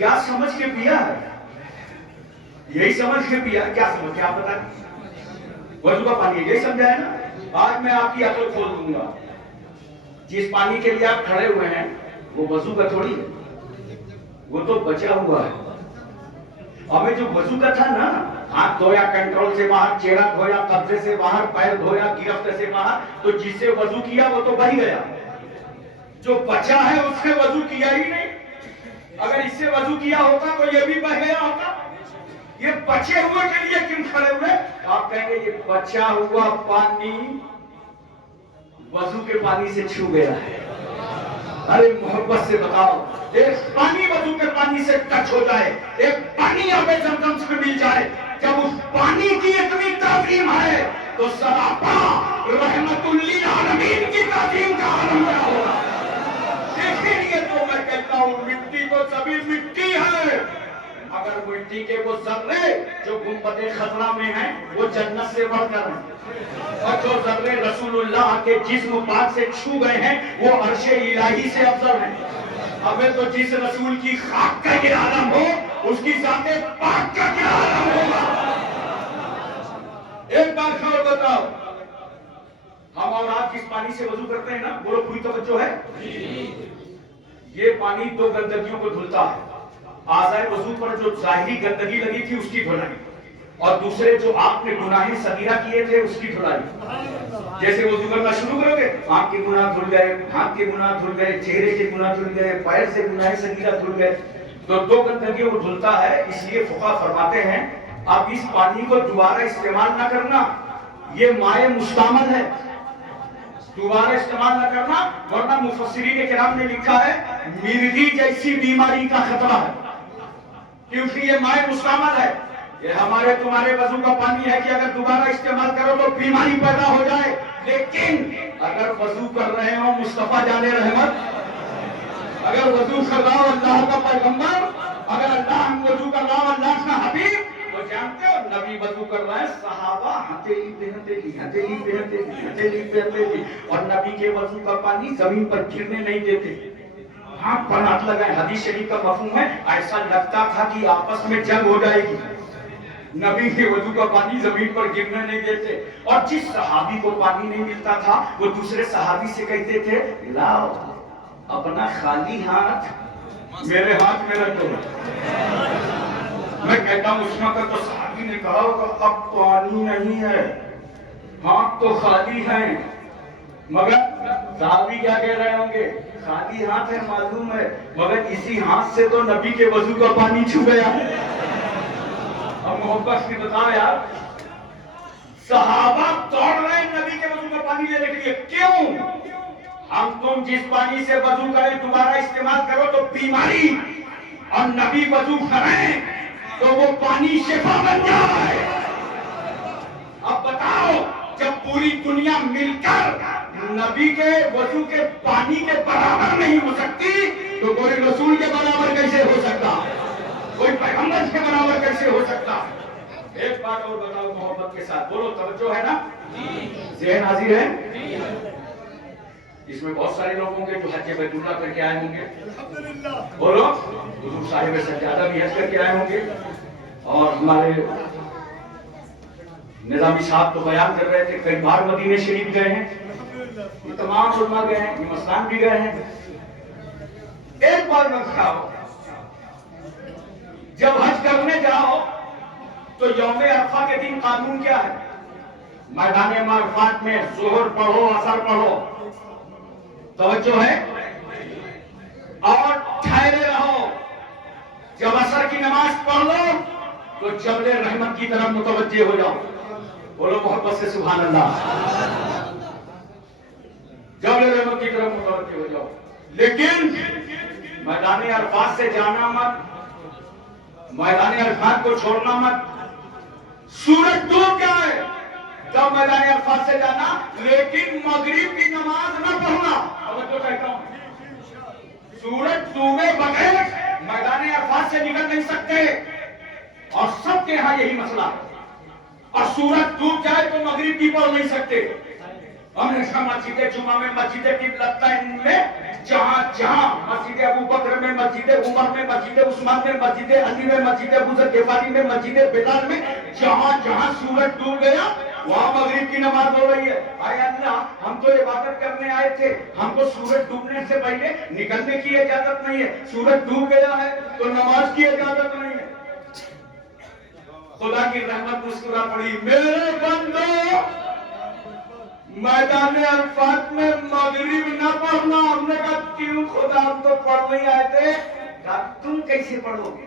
کیا سمجھ کے پیا ہے؟ یہی سمجھ کے پیا؟ کیا سمجھ کے آپ بتائیں؟ وضو کا پانی یہی سمجھا ہے نا؟ آج میں آپ کی عقل کھول دوں گا. جس پانی کے لیے آپ کھڑے ہوئے ہیں وہ وضو کا تھوڑی ہے، وہ تو بچا ہوا ہے. ابھی جو وضو کا تھا نا، ہاتھ دھویا کنٹرول سے باہر، چہرہ دھویا قبضے سے باہر، پیر دھویا گرفت سے باہر، تو جس سے وضو کیا وہ تو بہہ گیا. جو بچا ہے اس سے وضو کیا ہی نہیں. اگر اس سے وضو کیا ہوتا تو یہ بھی بہ گیا ہوتا. یہ بچے ہوئے کے لیے کیوں کھڑے ہوئے؟ آپ کہیں گے یہ بچا ہوا پانی وضو کے پانی سے چھو گیا ہے. ارے محبت سے بتاؤ، ایک پانی وضو کے پانی سے ٹچ ہو جائے، ایک پانی آبِ زمزم سے مل جائے، جب اس پانی کی اتنی تعظیم ہے تو سراپا رحمت للعالمین کی تعظیم کا عالم کیا ہوگا. دیکھیں یہ تو میں کہتا ہوں مٹی تو سبھی مٹی ہے، مگر مٹی کے وہ ذرے جو گنبد خضرا میں ہیں وہ جنت سے بڑھ کر ہیں، اور جو ذرے رسول اللہ کے جسم پاک سے چھو گئے ہیں وہ عرش الہی سے افضل ہیں. ہمیں تو جس رسول کی خاک کا یہ عالم ہو اس کی ذات پاک کا کیا عالم ہوگا. ایک بات اور بتاؤ، ہم اور آپ جس پانی سے وضو کرتے ہیں نا، بولو کوئی توجہ ہے؟ یہ پانی دو گندگیوں کو دھلتا ہے. اعضائے وضو پر جو ظاہری گندگی لگی تھی اس کی دھلائی، اور دوسرے جو آپ نے گناہ صغیرہ کیے تھے اس کی دھلائی. جیسے وضو کرنا شروع کرو گے آنکھ کے گناہ دھل گئے، ہاتھ کے گناہ دھل گئے، چہرے کے گناہ دھل گئے، پیر سے گناہ صغیرہ دھل گئے، تو دو گندگیوں کو دھلتا ہے. اس لیے فقہا فرماتے ہیں اب اس پانی کو دوبارہ استعمال نہ کرنا، یہ مائع مستعمل ہے، دوبارہ استعمال نہ کرنا، ورنہ مفسرین کرام نے لکھا ہے مرگی جیسی بیماری کا خطرہ ہے، کیونکہ یہ مائع مستعمل ہے. یہ ہمارے تمہارے وضو کا پانی ہے کہ اگر دوبارہ استعمال کرو تو بیماری پیدا ہو جائے. لیکن اگر وضو کر رہے ہو مصطفیٰ جان رحمت، اگر وضو کر رہا ہو اللہ کا پیغمبر، اگر اللہ وضو کر رہا ہو اللہ کا حبیب، تو جانتے ہو نبی وضو کر رہا ہے، صحابہ ہتھیلی پہنتے تھی، ہتھیلی پہنتے تھی، ہتھیلی پہنتے تھی، اور نبی کے وضو کا پانی زمین پر گرنے نہیں دیتے. ہاتھ پر ہاتھ لگائے. حدیث شریف کا مفہوم ہے ایسا لگتا تھا کہ آپس میں جنگ ہو جائے گی. نبی کے وضو کا پانی زمین پر گرنے نہیں دیتے. اور جس صحابی کو پانی نہیں ملتا تھا وہ دوسرے صحابی سے کہتے تھے لاؤ اپنا خالی ہاتھ میرے ہاتھ میں رکھو. میں کہتا ہوں اس وقت تو صحابی نے کہا ہوگا اب پانی نہیں ہے، ہاتھ تو خالی ہیں. مگر صحابی کیا کہہ رہے ہوں گے؟ خالی ہاتھ ہے معلوم ہے، مگر اسی ہاتھ سے تو نبی کے وضو کا پانی چھو گیا. اب محبت سے بتاؤ یار، صحابہ دوڑ رہے ہیں نبی کے وضو کا پانی لینے کے لیے. کیوں؟ ہم تم جس پانی سے وضو کریں دوبارہ استعمال کرو تو بیماری، اور نبی وضو کریں تو وہ پانی شفا بن جائے. اب بتاؤ جب پوری دنیا مل کر نبی کے وضو کے پانی کے برابر نہیں ہو سکتی تو کوئی رسول کے برابر کیسے ہو سکتا؟ کوئی پیغمبر کے برابر کیسے ہو سکتا؟ ایک بات اور بتاؤ محبت کے ساتھ، بولو توجہ ہے نا؟ ذہن حاضر ہے؟ اس میں بہت سارے لوگ ہوں گے جو حج بیت اللہ کر کے آئے ہوں گے. بولو حضور صاحب سجادہ بھی حج کر کے آئے ہوں گے. اور ہمارے نظامی صاحب تو بیان کر رہے تھے کئی بار مدینے شریف گئے ہیں، یہ تمام علماء گئے ہیں، امام اسلام بھی گئے ہیں. ایک بار میں بتاؤ، جب حج کرنے جاؤ تو یوم عرفہ کے دن قانون کیا ہے؟ میدان عرفات میں ظہر پڑھو عصر پڑھو، توجہ ہے، اور ٹھہرے رہو. جب عصر کی نماز پڑھ لو تو جبل رحمت کی طرف متوجہ ہو جاؤ. بولو محبت سے سبحان اللہ. جبل رحمت کی طرف متوجہ ہو جاؤ. لیکن میدان عرفات سے جانا مت، میدان عرفات کو چھوڑنا مت. سورج ڈوب جائے تب میدان عرفات سے جانا، لیکن مغرب کی نماز نہ پڑھنا. توجہ کہتا ہوں، سورج ڈوبے بغیر میدان عرفات سے نکل نہیں سکتے، اور سب کے ہاں یہی مسئلہ ہے. اور سورج ڈوب جائے تو مغرب بھی پڑھ نہیں سکتے. ہم نے مسجد جمعہ میں مسجد قبلتین میں جہاں جہاں مسجد ابو بکر میں، مسجد عمر میں، مسجد عثمان میں، مسجد علی میں، مسجد ابو ذر غفاری میں، مسجد بلال میں، جہاں جہاں سورج ڈوب گیا وہاں مغرب کی نماز ہو رہی ہے. اے اللہ، ہم تو عبادت کرنے آئے تھے، ہم کو سورج ڈوبنے سے پہلے نکلنے کی اجازت نہیں ہے. سورج ڈوب گیا ہے تو نماز کی اجازت نہیں ہے. خدا کی رحمت مسکرا پڑی. میرے بندو، میدان عرفات میں مغرب نہ پڑھنا. ہم نے کہا کیوں خدا، ہم تو پڑھ نہیں آئے تھے. کہا تم کیسے پڑھو گے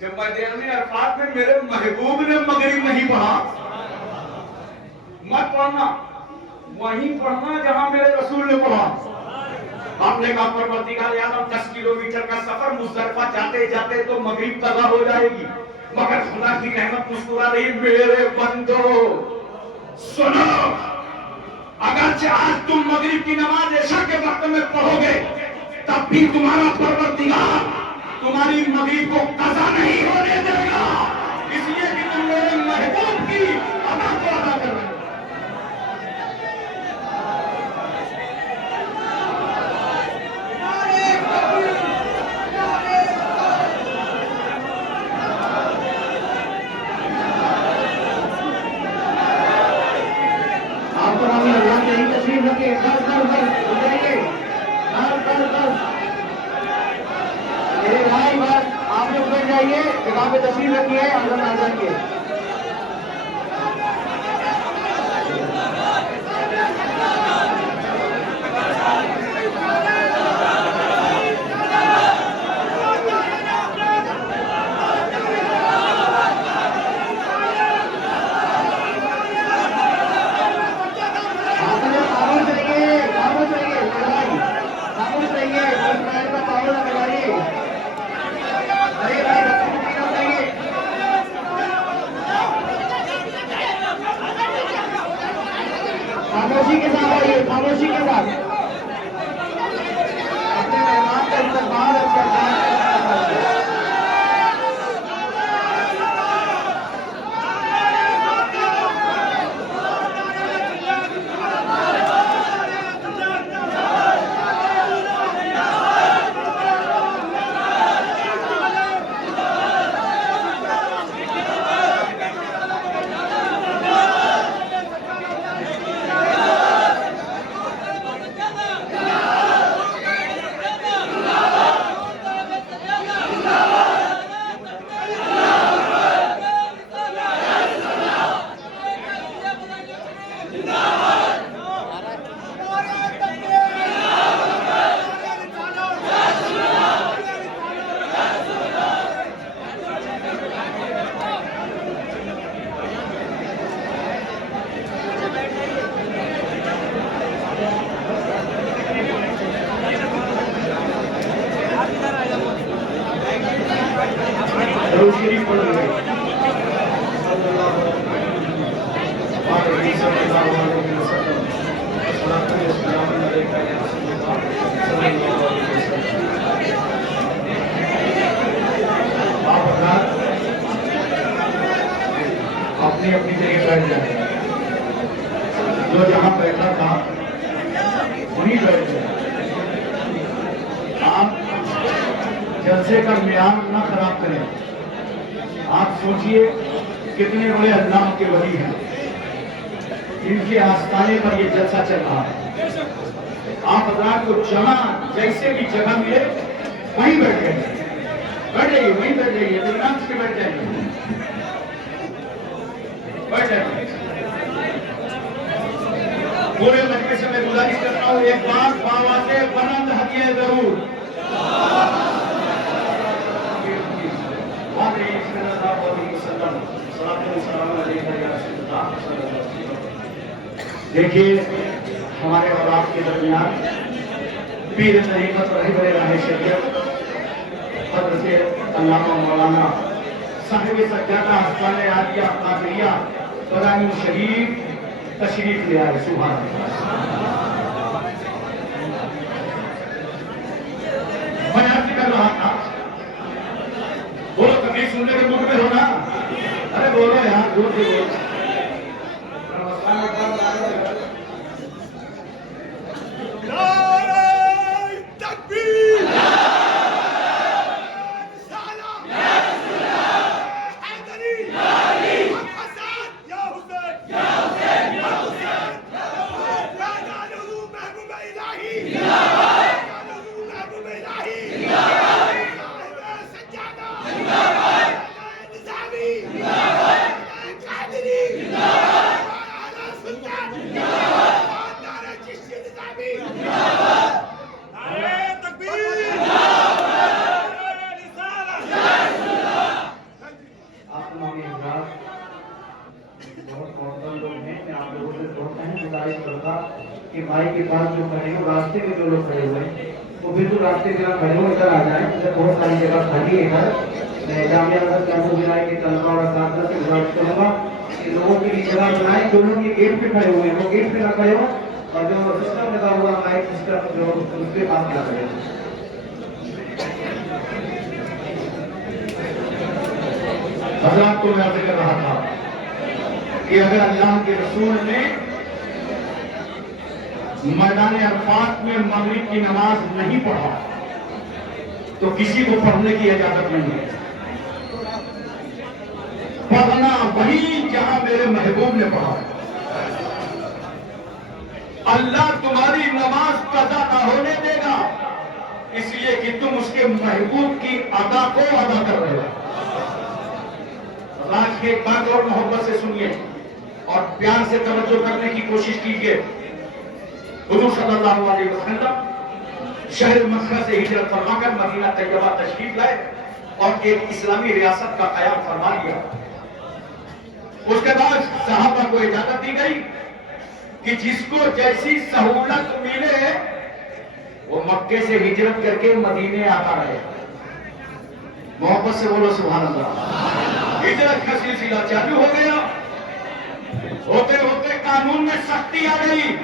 جب میدان عرفات میں میرے محبوب نے مغرب نہیں پڑھا؟ مت پڑھنا، وہیں پڑھنا جہاں میرے رسول نے پڑھا. ہم نے کہا پروردگار عالم 10 کلومیٹر کا سفر مزدلفہ جاتے جاتے تو مغرب قضا ہو جائے گی، مگر خدا کی رحمت مسکرا رہی. میرے بندو سنو، اگرچہ آج تم مغرب کی نماز عشاء کے وقت میں پڑھو گے تب بھی تمہارا پروردگار تمہاری مغرب کو قضا نہیں ہونے دے گا، اس لیے کہ تم میرے محبوب کی ادا کو ادا کر رہے ہو. آپ لوگ بیٹھ جائیے، جگہ پہ تشریف رکھیے، اندر آ جائیے. خاموشی کے ساتھ آئیے، خاموشی کے ساتھ اپنے مہمان کا استقبال شریف پڑھ رہے ہیں. اپنی اپنی جگہ بیٹھ جائیں. جو جہاں بیٹھا تھا وہیں بیٹھ جائیں. آپ جلسے کا معیار نہ خراب کریں. آپ سوچئے کتنے بڑے اللہ کے ولی ہیں، ان کے آستانے پر یہ جلسہ چل رہا ہے. آپ حضرات کو جہاں جیسے بھی جگہ ملے وہیں بیٹھ جائیے، بیٹھ جائیے، وہیں بیٹھ جائیے، اطمینان سے بیٹھ جائیے، بیٹھ جائیے. پورے مجلس سے میں گزارش کرتا ہوں ایک بات بآوازِ بلند ہدیے ضرور. دیکھیے ہمارے اور آپ کے درمیان پیر طریقت رہبر راہ شریعت حضرت علامہ مولانا صاحب سجادہ حسن عالیہ قادریہ بدانی شریف تشریف لے آئے. سبحان اللہ. میں عرض کر رہا تھا، بولو کبھی سننے کے موقع میں ہونا. ارے بولو یار، زور سے بولو. نعرہ بہت معتبر لوگ ہیں، میں آپ لوگوں سے بہت اہم گزارش کرتا کہ بھائی کے پاس جو کھڑے ہو، راستے میں جو لوگ کھڑے ہوئے ہیں وہ بالکل راستے میں کھڑے ہو، ادھر آ جائیں، ادھر بہت ساری جگہ خالی ہے ادھر۔ میں جامعہ ازہر کیمپس ضلع کے طلباء اور اساتذہ سے گزارش کروں گا کہ لوگوں کے لیے جگہ بنائیں، جو لوگ یہ گیٹ پہ کھڑے ہوئے ہیں وہ گیٹ پہ نہ کھڑے ہو، اور جو سسٹم لگا ہوا مائک سسٹم جو اس پہ بات نہ کریں۔ حضرات کو میں عرض کر رہا تھا کہ اگر اللہ کے رسول نے میدان عرفات میں مغرب کی نماز نہیں پڑھا تو کسی کو پڑھنے کی اجازت نہیں ہے۔ پڑھنا وہی جہاں میرے محبوب نے پڑھا ہے۔ اللہ تمہاری نماز قضا نہ ہونے دے گا اس لیے کہ تم اس کے محبوب کی ادا کو ادا کر رہے ہو۔ آج کی ایک بات اور محبت سے سنیے اور پیار سے توجہ کرنے کی کوشش کیجیے۔ حضور صلی اللہ علیہ وسلم شہر مکہ سے ہجرت فرما کر مدینہ طیبہ تشریف لائے اور ایک اسلامی ریاست کا قیام فرما لیا۔ اس کے بعد صحابہ کو اجازت دی گئی کہ جس کو جیسی سہولت ملے وہ مکے سے ہجرت کر کے مدینے آتا رہے۔ محبت سے بولو سبحان اللہ۔ ہجرت کا سلسلہ چالو ہو گیا، ہوتے ہوتے قانون میں سختی آ گئی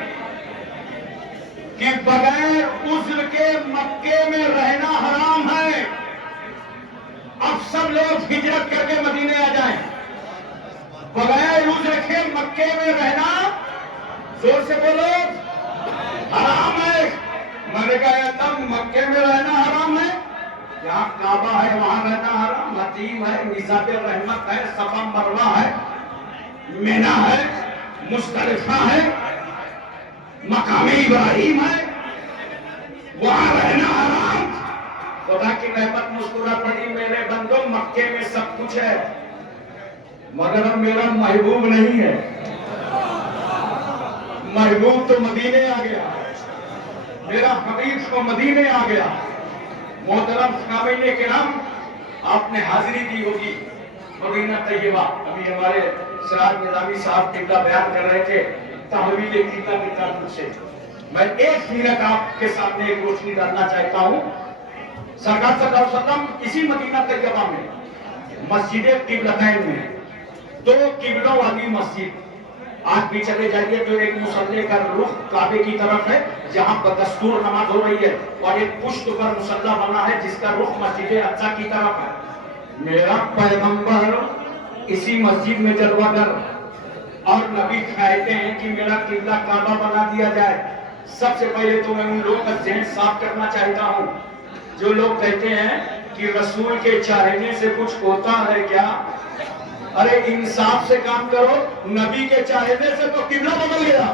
کہ بغیر عذر کے مکے میں رہنا حرام ہے۔ اب سب لوگ ہجرت کر کے مدینے آ جائیں۔ بغیر عذر کے مکے میں رہنا، زور سے بولو، حرام ہے۔ میں نے کہا تم مکے میں رہنا حرام ہے؟ جہاں کعبہ ہے وہاں رہنا حرام؟ حتیم ہے، میزاب رحمت ہے، صفا مروہ ہے، مینا ہے، مزدلفہ ہے، مقام ابراہیم ہے، وہاں رہنا حرام؟ خدا کی رحمت مسکرا پڑی، میرے بندو مکے میں سب کچھ ہے مگر اب میرا محبوب نہیں ہے۔ محبوب تو مدینے آ گیا، میرا حبیب تو مدینے آ گیا۔ محترم سامعین کرام، آپ نے حاضری دی ہوگی مدینہ طیبہ۔ ابھی ہمارے سراج نظامی صاحب قبلہ بیان کر رہے تھے تحویل قبلہ کے تعلق سے۔ میں ایک منٹ آپ کے سامنے ایک روشنی ڈالنا چاہتا ہوں۔ سرکار صلی اللہ علیہ وسلم اسی مدینہ طیبہ میں مسجد قبلتین میں، دو قبلوں والی مسجد، آج بھی چلے جائیے تو ایک مصلی کا رخ کعبے کی طرف ہے جہاں بدستور نماز ہو رہی ہے، اور ایک پشت پر مصلی بنا ہے جس کا رخ مسجد اقصی کی طرف ہے۔ میرا پیغمبر اسی مسجد میں جلوہ گر، اور نبی کہتے ہیں کہ میرا قبلہ کعبہ بنا دیا جائے۔ سب سے پہلے تو میں ان لوگوں کا ذہن صاف کرنا چاہتا ہوں جو لوگ کہتے ہیں کہ رسول کے چاہنے سے کچھ ہوتا ہے کیا؟ ارے انصاف سے کام کرو، نبی کے چاہنے سے تو قبلہ بدل گیا،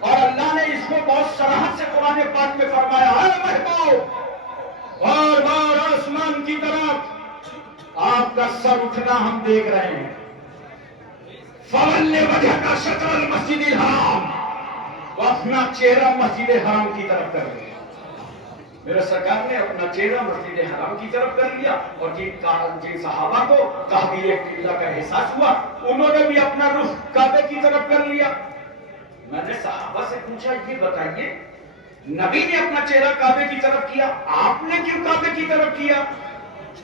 اور اللہ نے اس کو بہت صراحت سے قرآن پاک میں فرمایا، اے محبوب، بار بار آسمان کی طرف آپ کا سر اٹھنا ہم دیکھ رہے ہیں۔ فَوَلِّ وَجْهَكَ شَطْرَ الْمَسْجِدِ الْحَرَامِ، وہ اپنا چہرہ مسجد حرام کی طرف کر لیا۔ میرے سرکار نے اپنا چہرہ مسجد حرام کی طرف کر لیا، اور جن صحابہ کو تحویل قبلہ کا احساس ہوا انہوں نے بھی اپنا رخ کعبے کی طرف کر لیا۔ میں نے صحابہ سے پوچھا، یہ بتائیے نبی نے اپنا چہرہ کعبے کی طرف کیا، آپ نے کیوں کعبے کی طرف کیا؟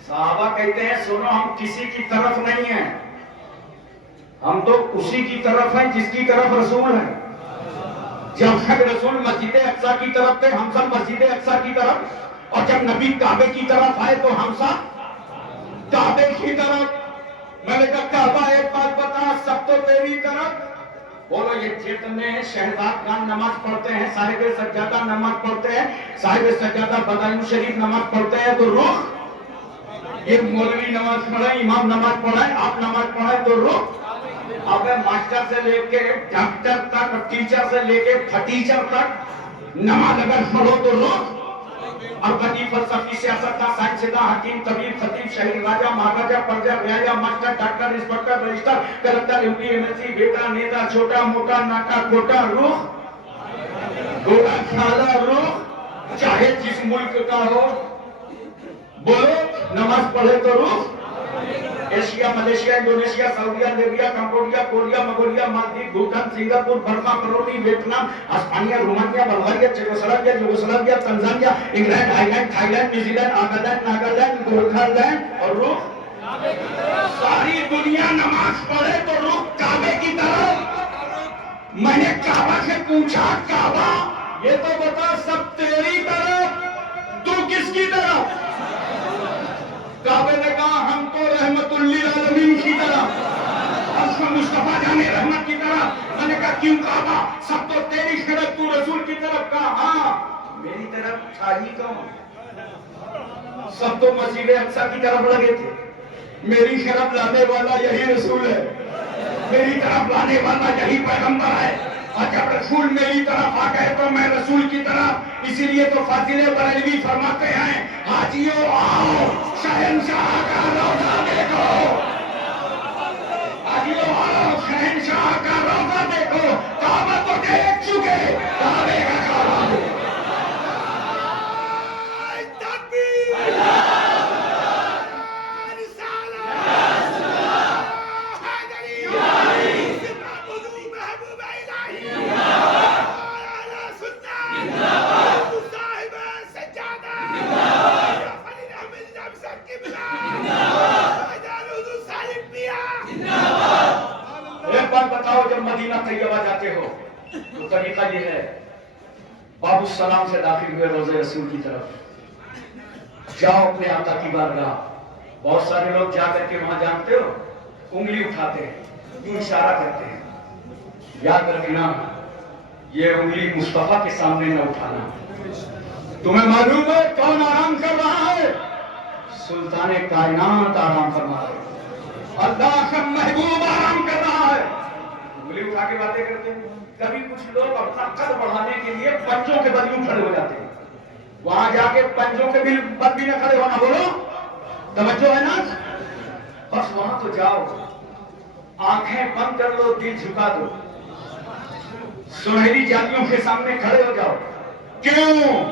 صحابہ کہتے ہیں سنو، ہم کسی کی طرف نہیں ہیں، ہم تو اسی کی طرف ہیں جس کی طرف رسول ہیں۔ جب تک رسول مسجد اقصی کی طرف تھے ہم سب مسجد اقصی کی طرف، اور جب نبی کعبے کی طرف آئے تو ہم سب کعبے کی طرف۔ میں نے کہا کعبہ ایک بات بتا، سب تو تیری طرف۔ بولو یہ جتنے شہزاد خان نماز پڑھتے ہیں، صاحب سجادہ نماز پڑھتے ہیں، صاحب سجادہ بدائن شریف نماز پڑھتے ہیں تو رخ، یہ مولوی نماز پڑھائیں، امام نماز پڑھائیں، آپ نماز پڑھائیں تو رخ۔ اب ماسٹر سے لے کے ڈاکٹر تک، ٹیچر سے لے کے پھٹیچر تک نماز اگر پڑھو تو رخ۔ اور بدی فلسفی سیاستداں، سائنسداں، حکیم، طبیب، خطیب، شہری، راجہ، مہاراجہ، پرجا، ریاضہ، master, doctor, inspector, register, collector, MP, MLC, بیٹا، نیتا، چھوٹا موٹا، ناکا کوٹا، رخ، گوڑا کھالا، رخ، چاہے جس ملک کا ہو، بولو نماز پڑھے تو رخ۔ ایشیا، ملیشیا، انڈونیشیا، سعودیہ، Libya, Cambodia, Korea, Mongolia, Maldives, Bhutan, Singapore, Burma, Brunei, Vietnam, اسپانیہ، Romania, Bulgaria, Czechoslovakia, Yugoslavia, Tanzania, England, island, Thailand, New Zealand, آگالینڈ، ناگالینڈ، گورکھالینڈ اور رخ ساری دنیا نماز پڑھے تو رخ کعبے کی طرف۔ میں نے کعبہ سے پوچھا، کعبہ یہ تو بتا سب تیری طرف، تو کس کی طرف؟ کعبے نے کہا ہم تو رحمت للعالمین کی طرف، اس کو مصطفیٰ جان رحمت کی طرف۔ میں نے کہا کیوں کعبہ؟ سب تو تیری طرف، تو رسول کی طرف۔ کہا ہاں میری طرف تھا ہی کون؟ سب تو مسجد اقصی کی طرف لگے تھے، میری طرف لانے والا یہی رسول ہے، میری طرف لانے والا یہی پیغمبر ہے، اور جب رسول میری طرف آ گئے تو میں رسول کی طرف۔ اسی لیے تو فاضل بریلوی فرماتے ہیں حاجیوں آؤ شہنشاہ کا روضہ دیکھو، حاجیوں آؤ شہنشاہ کا روضہ دیکھو، کعبہ تو دیکھ چکے، کعبے کا کعبہ دیکھو۔ ایک بات بتاؤ، جب مدینہ طیبہ جاتے ہو تو طریقہ یہ ہے، باب السلام سے داخل ہوئے روضہ رسول کی طرف، جاؤ اپنے آقا کی بارگاہ۔ بہت سارے لوگ جا کر کے وہاں جانتے ہو انگلی اٹھاتے ہیں، یوں اشارہ کرتے ہیں، یاد رکھنا یہ انگلی مصطفیٰ کے سامنے نہ اٹھانا۔ تمہیں معلوم ہے کون آرام کر رہا ہے؟ سلطان کائنات آرام فرما رہا ہے، اللہ کا محبوب آرام کر رہا ہے۔ انگلی اٹھا کے باتیں کرتے ہیں۔ کبھی کچھ لوگ اپنا قد بڑھانے کے لیے پنجوں کے بل یوں کھڑے ہو جاتے ہیں، وہاں جا کے پنجوں کے بل بھی نہ کھڑے ہونا، بولو توجہ ہے نا؟ بس وہاں تو جاؤ، آنکھیں بند کر لو، دل جھکا دو، سنہری جالیوں کے سامنے کھڑے ہو جاؤ۔ کیوں؟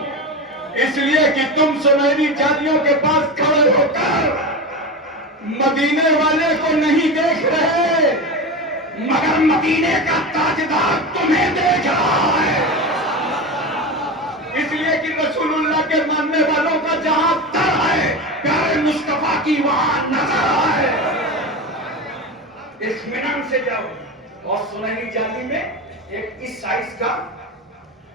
اس لیے کہ تم سنہری جالیوں کے پاس کھڑے ہو کر مدینے والے کو نہیں دیکھ رہے، مگر مدینے کا تاجدار تمہیں دیکھ رہا ہے۔ اس لیے کہ رسول اللہ کے ماننے والوں کا جہاں در ہے، پیارے مصطفیٰ کی وہاں نظر ہے۔ اطمینان سے جاؤ، اور سنہری جالی میں ایک اس سائز کا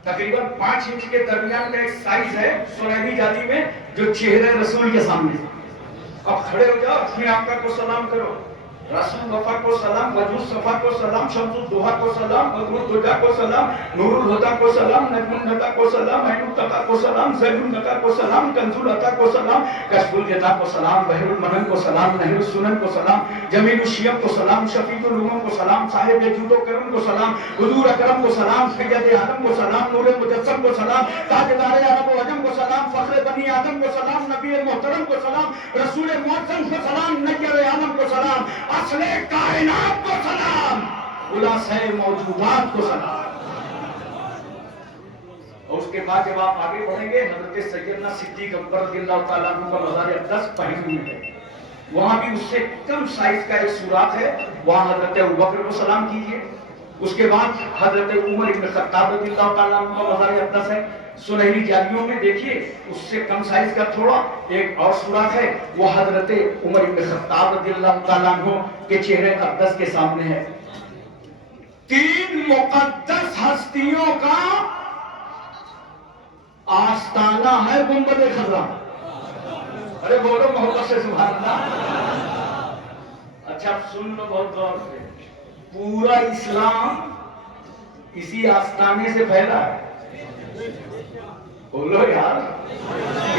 تقریباً 5 انچ کے درمیان کا ایک سائز ہے سنہری جالی میں، جو چہرے رسول کے سامنے۔ اب کھڑے ہو جاؤ، اپنے آقا کو سلام کرو، رسول وفا کو سلام، وجود صفا کو سلام، شمس الدوحا کو سلام، بدر الدجا کو سلام، نور الہدیٰ کو سلام، نجم الندیٰ کو سلام، عین التقیٰ کو سلام، زید النقیٰ کو سلام، کنز العطا کو سلام، کشف الغطا کو سلام، بحر المنن کو سلام، نہر السنن کو سلام، جمیل الشیب کو سلام، شفیع الامم کو سلام، صاحب جود و کرم کو سلام، حضور اکرم کو سلام، سید عالم کو سلام، نور مجسم کو سلام، تاجدار عرب و عجم کو سلام، فخر بنی آدم کو سلام، نبی محترم کو سلام، رسول معظم کو سلام، نیر عالم کو سلام، اصل کائنات کو سلام، خلاصہ موجودات کو سلام۔ اور اس کے بعد جب آپ آگے بڑھیں گے، حضرت سیدنا صدیق اکبر رضی اللہ تعالیٰ عنہ کا مزار اقدس پہلو میں ہے، وہاں بھی اس سے کم سائز کا ایک سورات ہے، وہاں حضرت ابوبکر کو سلام کیجئے۔ اس کے بعد حضرت عمر ابن خطاب رضی اللہ تعالیٰ عنہ کا مزار اقدس ہے، سنہری جالیوں میں دیکھیے اس سے کم سائز کا تھوڑا ایک اور سورات ہے، وہ حضرت عمر ابن خطاب رضی اللہ تعالیٰ عنہ کے چہرے اقدس کے سامنے ہے۔ 3 مقدس ہستیوں کا آستانہ ہے گنبد خضرا۔ ارے بولو محبت سے سبحان اللہ۔ اچھا سن لو بہت غور سے، پورا اسلام اسی آستانے سے پھیلا ہے۔ بولو یار،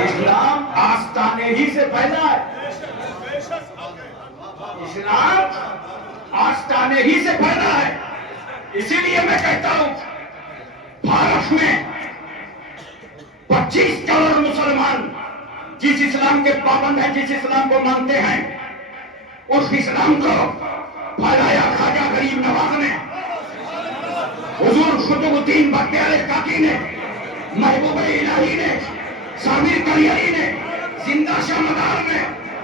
اسلام آستانے ہی سے پھیلا ہے، اسلام آستانے ہی سے پھیلا ہے۔ اسی لیے میں کہتا ہوں بھارت میں 25 کروڑ مسلمان جس اسلام کے پابند ہیں، جس اسلام کو مانتے ہیں، اس اسلام کو پھیلایا خواجہ غریب نواز نے، حضور قطب الدین بختیار کاکی نے، محبوب الہی نے، صابر کلیری نے، زندہ شاہ مدار نے،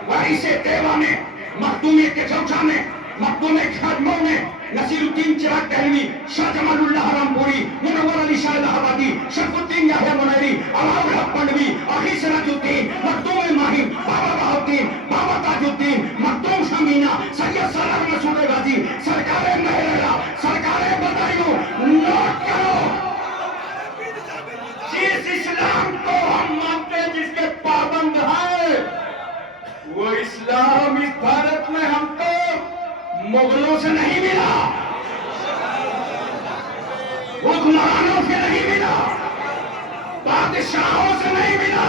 وارث دیوا نے، مخدومی کے چوچا میں، مخدوم خادموں نے، نصیر الدین چراغ دہلوی، شاہ جمال اللہ رامپوری، منور علی شاہ الہ آبادی، شرف الدین یحییٰ منیری، عوام الحق پنڈوی، آخی سراج الدین، مخدوم ماہر، بابا بہاؤدین، بابا تاج الدین، مخدوم شاہ مینا، سید سالار مسعود غازی، سرکار مہر سرکار بدایوں، نوٹ کرو جس اسلام کو ہم مانتے ہیں، جس کے پابند ہیں، وہ اسلام اس بھارت میں ہم کو مغلوں سے نہیں ملا، حکمرانوں سے نہیں ملا، بادشاہوں سے نہیں ملا۔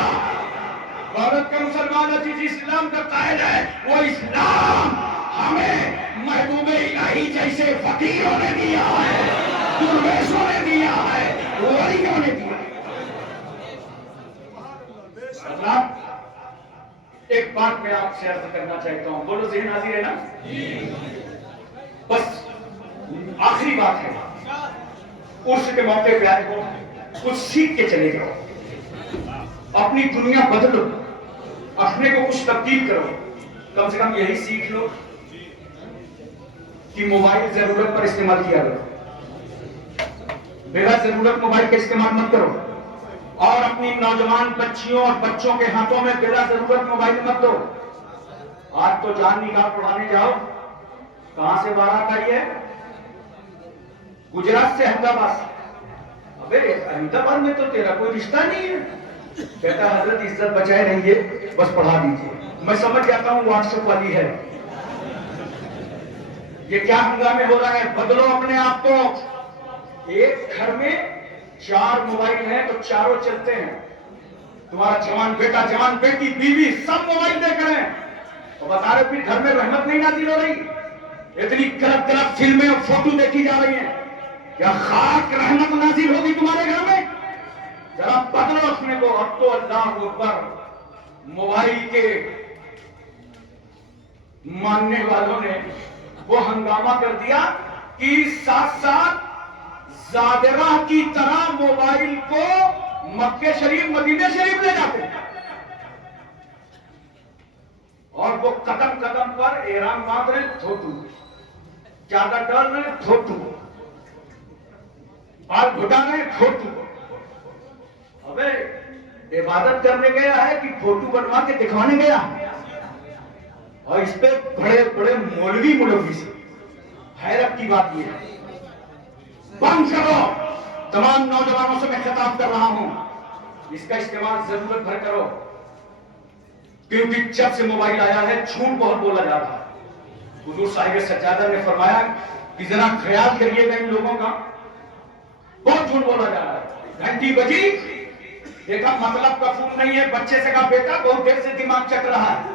بھارت کا مسلمان جس اسلام کا قائل ہے، وہ اسلام ہمیں محبوب الہی جیسے فقیروں نے دیا ہے، درویشوں نے دیا ہے، ولیوں نے دیا ہے۔ ایک بات میں آپ سے عرض کرنا چاہتا ہوں، بولو ذہن حاضر ہے نا؟ بس آخری بات ہے، عرس کے موقع پہ آئے ہو، کچھ سیکھ کے چلے جاؤ، اپنی دنیا بدلو، اپنے کو کچھ تبدیل کرو، کم سے کم یہی سیکھ لو کہ موبائل ضرورت پر استعمال کیا کرو، بغیر ضرورت موبائل کا استعمال مت کرو، اور اپنی نوجوان بچیوں اور بچوں کے ہاتھوں میں بلا ضرورت موبائل مت دو۔ آج تو جان نکاح پڑھانے جاؤ، کہاں سے بارات آئی ہے؟ گجرات سے احمد آباد۔ ابے احمد آباد میں تو تیرا کوئی رشتہ نہیں ہے۔ کہتا حضرت عزت بچائے رہیے، بس پڑھا دیجیے۔ میں سمجھ جاتا ہوں واٹس ایپ والی ہے، یہ کیا ہنگامے ہو رہا ہے؟ بدلو اپنے آپ کو۔ ایک گھر میں 4 موبائل ہیں تو چاروں چلتے ہیں، تمہارا جوان بیٹا، جوان بیٹی، بیوی سب موبائل دیکھ رہے ہیں، اور بتا رہے پھر گھر میں رحمت نہیں نازل ہو رہی؟ اتنی غلط غلط فلمیں اور فوٹو دیکھی جا رہی ہیں، کیا خاک رحمت نازل ہوگی تمہارے گھر میں؟ ذرا بدلو اپنے کو۔ اب تو اللہ اکبر، موبائل کے ماننے والوں نے وہ ہنگامہ کر دیا کہ ساتھ ساتھ زادرہ کی طرح موبائل کو مکہ شریف، مدینہ شریف لے جاتے ہیں، اور وہ قدم قدم پر احرام باندھ رہے، دھوتو، چادر ڈال رہے، دھوتو، بال گھٹا رہے، دھوتو۔ ابے عبادت کرنے گیا ہے کہ فوٹو بنوا کے دکھانے گیا؟ اور اس پہ بڑے بڑے مولوی ملوث۔ حیرت کی بات یہ ہے، بند کرو۔ تمام نوجوانوں سے میں خطاب کر رہا ہوں، اس کا استعمال ضرورت بھر کرو، کیونکہ جب سے موبائل آیا ہے جھوٹ بہت بولا جا رہا ہے۔ حضور صاحب سجادہ نے فرمایا کہ ذرا خیال کریے گا ان لوگوں کا، بہت جھوٹ بولا جا رہا ہے۔ گھنٹی بجی، دیکھا مطلب کا فون نہیں ہے، بچے سے کہا بیٹا بہت دیر سے دماغ چک رہا ہے،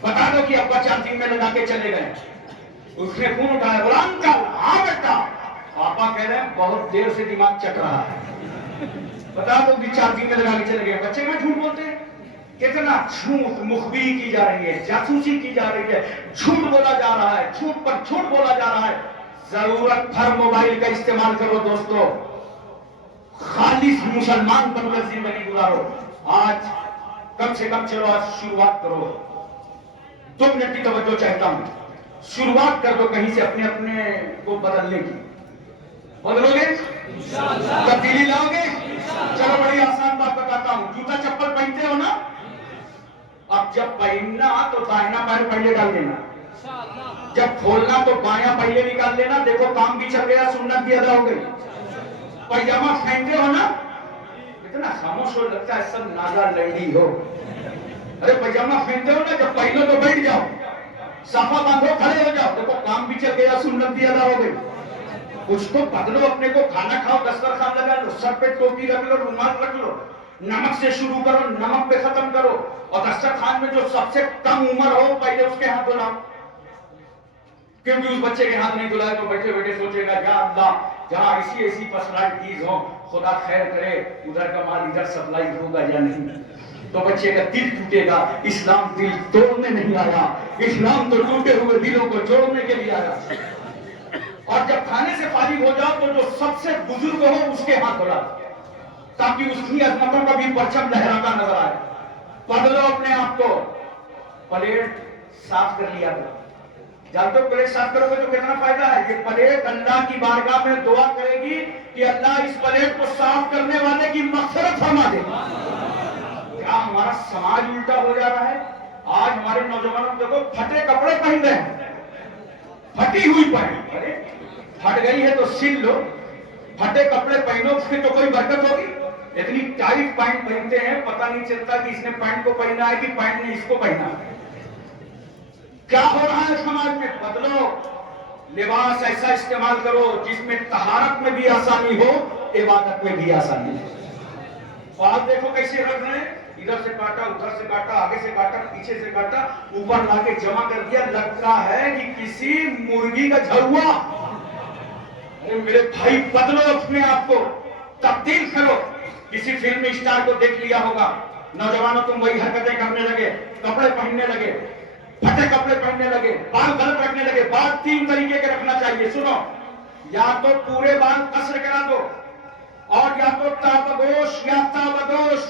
بتا دو کہ ابا چارجنگ میں لگا کے چلے گئے۔ اس نے فون اٹھایا، بولا انکل ہاں بیٹا، پاپا کہہ رہے ہیں بہت دیر سے دماغ چک رہا ہے، بتا دو کہ چارجنگ میں لگا کے چلے گئے۔ بچے میں جھوٹ بولتے ہیں، کتنا جھوٹ مخبری کی جا رہی ہے، جاسوسی کی جا رہی ہے، جھوٹ بولا جا رہا ہے، جھوٹ پر جھوٹ بولا جا رہا ہے۔ ضرورت بھر موبائل کا استعمال کرو دوستو، خالص مسلمان بن کر زندگی گزارو۔ آج کم سے کم چلو آج شروعات کرو، 2 منٹ کی توجہ چاہتا ہوں، شروعات کر دو کہیں سے اپنے کو بدلنے کی۔ بدلو گے؟ تبدیلی لاؤ گے؟ چلو بڑی آسان بات بتاتا ہوں، جوتا چپل پہنتے ہو نا، اب جب پہننا تو دائنا پیر پہلے ڈال دینا، جب کھولنا تو بایاں پہلے نکال لینا، دیکھو کام بھی چل گیا، سنت بھی ادا ہو گئی۔ پائجامہ پہنتے ہو نا، اتنا خاموش ہو لگتا ہے سب ناگا لڑی ہو۔ ارے پائجامہ پہنتے ہو نا، جب پہنو تو بیٹھ جاؤ، صافہ باندھو کھڑے ہو جاؤ، دیکھو کام بھی چل گیا، سنت بھی ادا ہو گئی۔ کچھ تو بدلو اپنے کو، کھانا کھاؤ، دسترخوان لگا لو، سر پہ ٹوپی رکھ لو، رومال رکھ لو، نمک سے شروع کرو، نمک پہ ختم کرو، اور دسترخوان میں جو سب سے کم عمر ہو پہلے اس کے ہاتھ دھلاؤ، کیونکہ اس بچے کے ہاتھ نہیں دھلائے تو بیٹھے بیٹھے سوچے گا یا اللہ جہاں ایسی فسلٹیز ہوں خدا خیر کرے ادھر کا مال ادھر سپلائی ہوگا یا نہیں، تو بچے کا دل ٹوٹے گا۔ اسلام دل توڑنے نہیں آیا، اسلام تو ٹوٹے ہوئے دلوں کو جوڑنے کے لیے آیا۔ اور جب کھانے سے فارغ ہو جاؤ تو جو سب سے بزرگ ہو اس کے ہاتھ دھلا، تاکہ اس کی عظمتوں کا بھی پرچم لہراتا نظر آئے۔ بدلو اپنے آپ کو، پلیٹ صاف کر لیا کرو. جب تک پلیٹ صاف کرو گے تو کتنا فائدہ ہے. یہ پلیٹ اللہ کی بارگاہ میں دعا کرے گی کہ اللہ اس پلیٹ کو صاف کرنے والے کی مغفرت فرما دے. کیا ہمارا سماج الٹا ہو جا رہا ہے. آج ہمارے نوجوانوں کو دیکھو پھٹے کپڑے پہن رہے ہیں, پھٹی ہوئی پہن. ارے پھٹ گئی ہے تو سل لو, پھٹے کپڑے پہنو پھر تو کوئی برکت ہوگی. اتنی ٹائٹ پینٹ پہنتے ہیں پتہ نہیں چلتا کہ اس نے پینٹ کو پہنا ہے کہ پینٹ نے اس کو پہنا ہے. کیا ہو رہا ہے سماج میں؟ بدلو. لباس ایسا استعمال کرو جس میں طہارت میں بھی آسانی ہو, عبادت میں بھی آسانی ہو. بال دیکھو کیسے رکھ رہے ہیں, ادھر سے کاٹا, ادھر سے کاٹا, آگے سے کاٹا, پیچھے سے کاٹا, اوپر لا کے جمع کر دیا. لگتا ہے کہ کسی مرغی کا جھڑوا. ارے میرے بھائی بدلو اپنے آپ کو, تبدیل کرو. کسی فلم اسٹار کو دیکھ لیا ہوگا, نوجوانوں تم وہی حرکتیں کرنے لگے, کپڑے پہننے لگے, پھٹے کپڑے پہننے لگے, بال غلط رکھنے لگے. بال 3 طریقے کے رکھنا چاہیے. سنو, یا تو پورے بال قصر کرا دو, اور یا تو تابگوش یا تابدوش,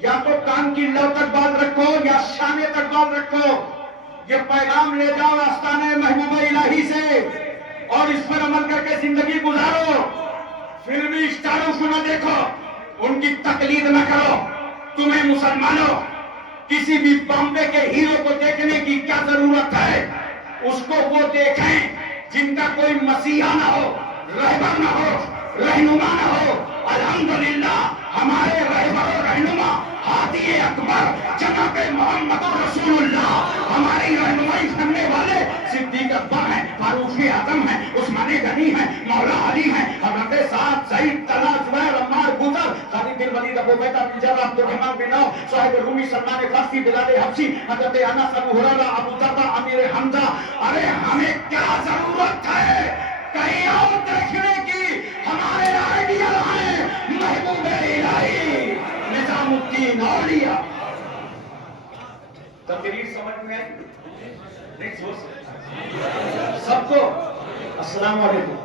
یا تو کان کی لو تک بال رکھو یا شانے تک بال رکھو. یہ پیغام لے جاؤ آستانہ محبوبہ الہی سے اور اس پر عمل کر کے زندگی گزارو. فلمی اسٹاروں کو نہ دیکھو, ان کی تقلید نہ کرو. تمہیں مسلمانوں کسی بھی بامبے کے ہیرو کو دیکھنے کی کیا ضرورت ہے؟ اس کو وہ دیکھیں جن کا کوئی مسیحا نہ ہو, رہبر نہ ہو, رہنما نہ ہو. الحمدللہ ہمارے رہبر و رہنما ہادی اکبر جناب محمد رسول اللہ ہماری رہنمائی کرنے والے صدیق اکبر ہیں, فاروق اعظم ہیں, عثمان غنی ہیں, مولا علی ہیں, حضرت سعد, سعید, طلحہ, زبیر, عمار, بکر, خالد بن ولید, ابو بیدہ بن جرح, عبد الرحمن بن عوف, صہیب رومی, سلمان فارسی, بلال حبشی, حضرت انس, ابو ہریرہ, ابو دردہ, امیر حمزہ. ارے ہمیں کیا ضرورت ہے کہیں اور دیکھنے کی؟ ہمارے آئیڈیل ہیں محبوب الہی نظام الدین اولیاء. تقریر سمجھ میں آئی؟ نہیں سوچ سب کو السلام علیکم.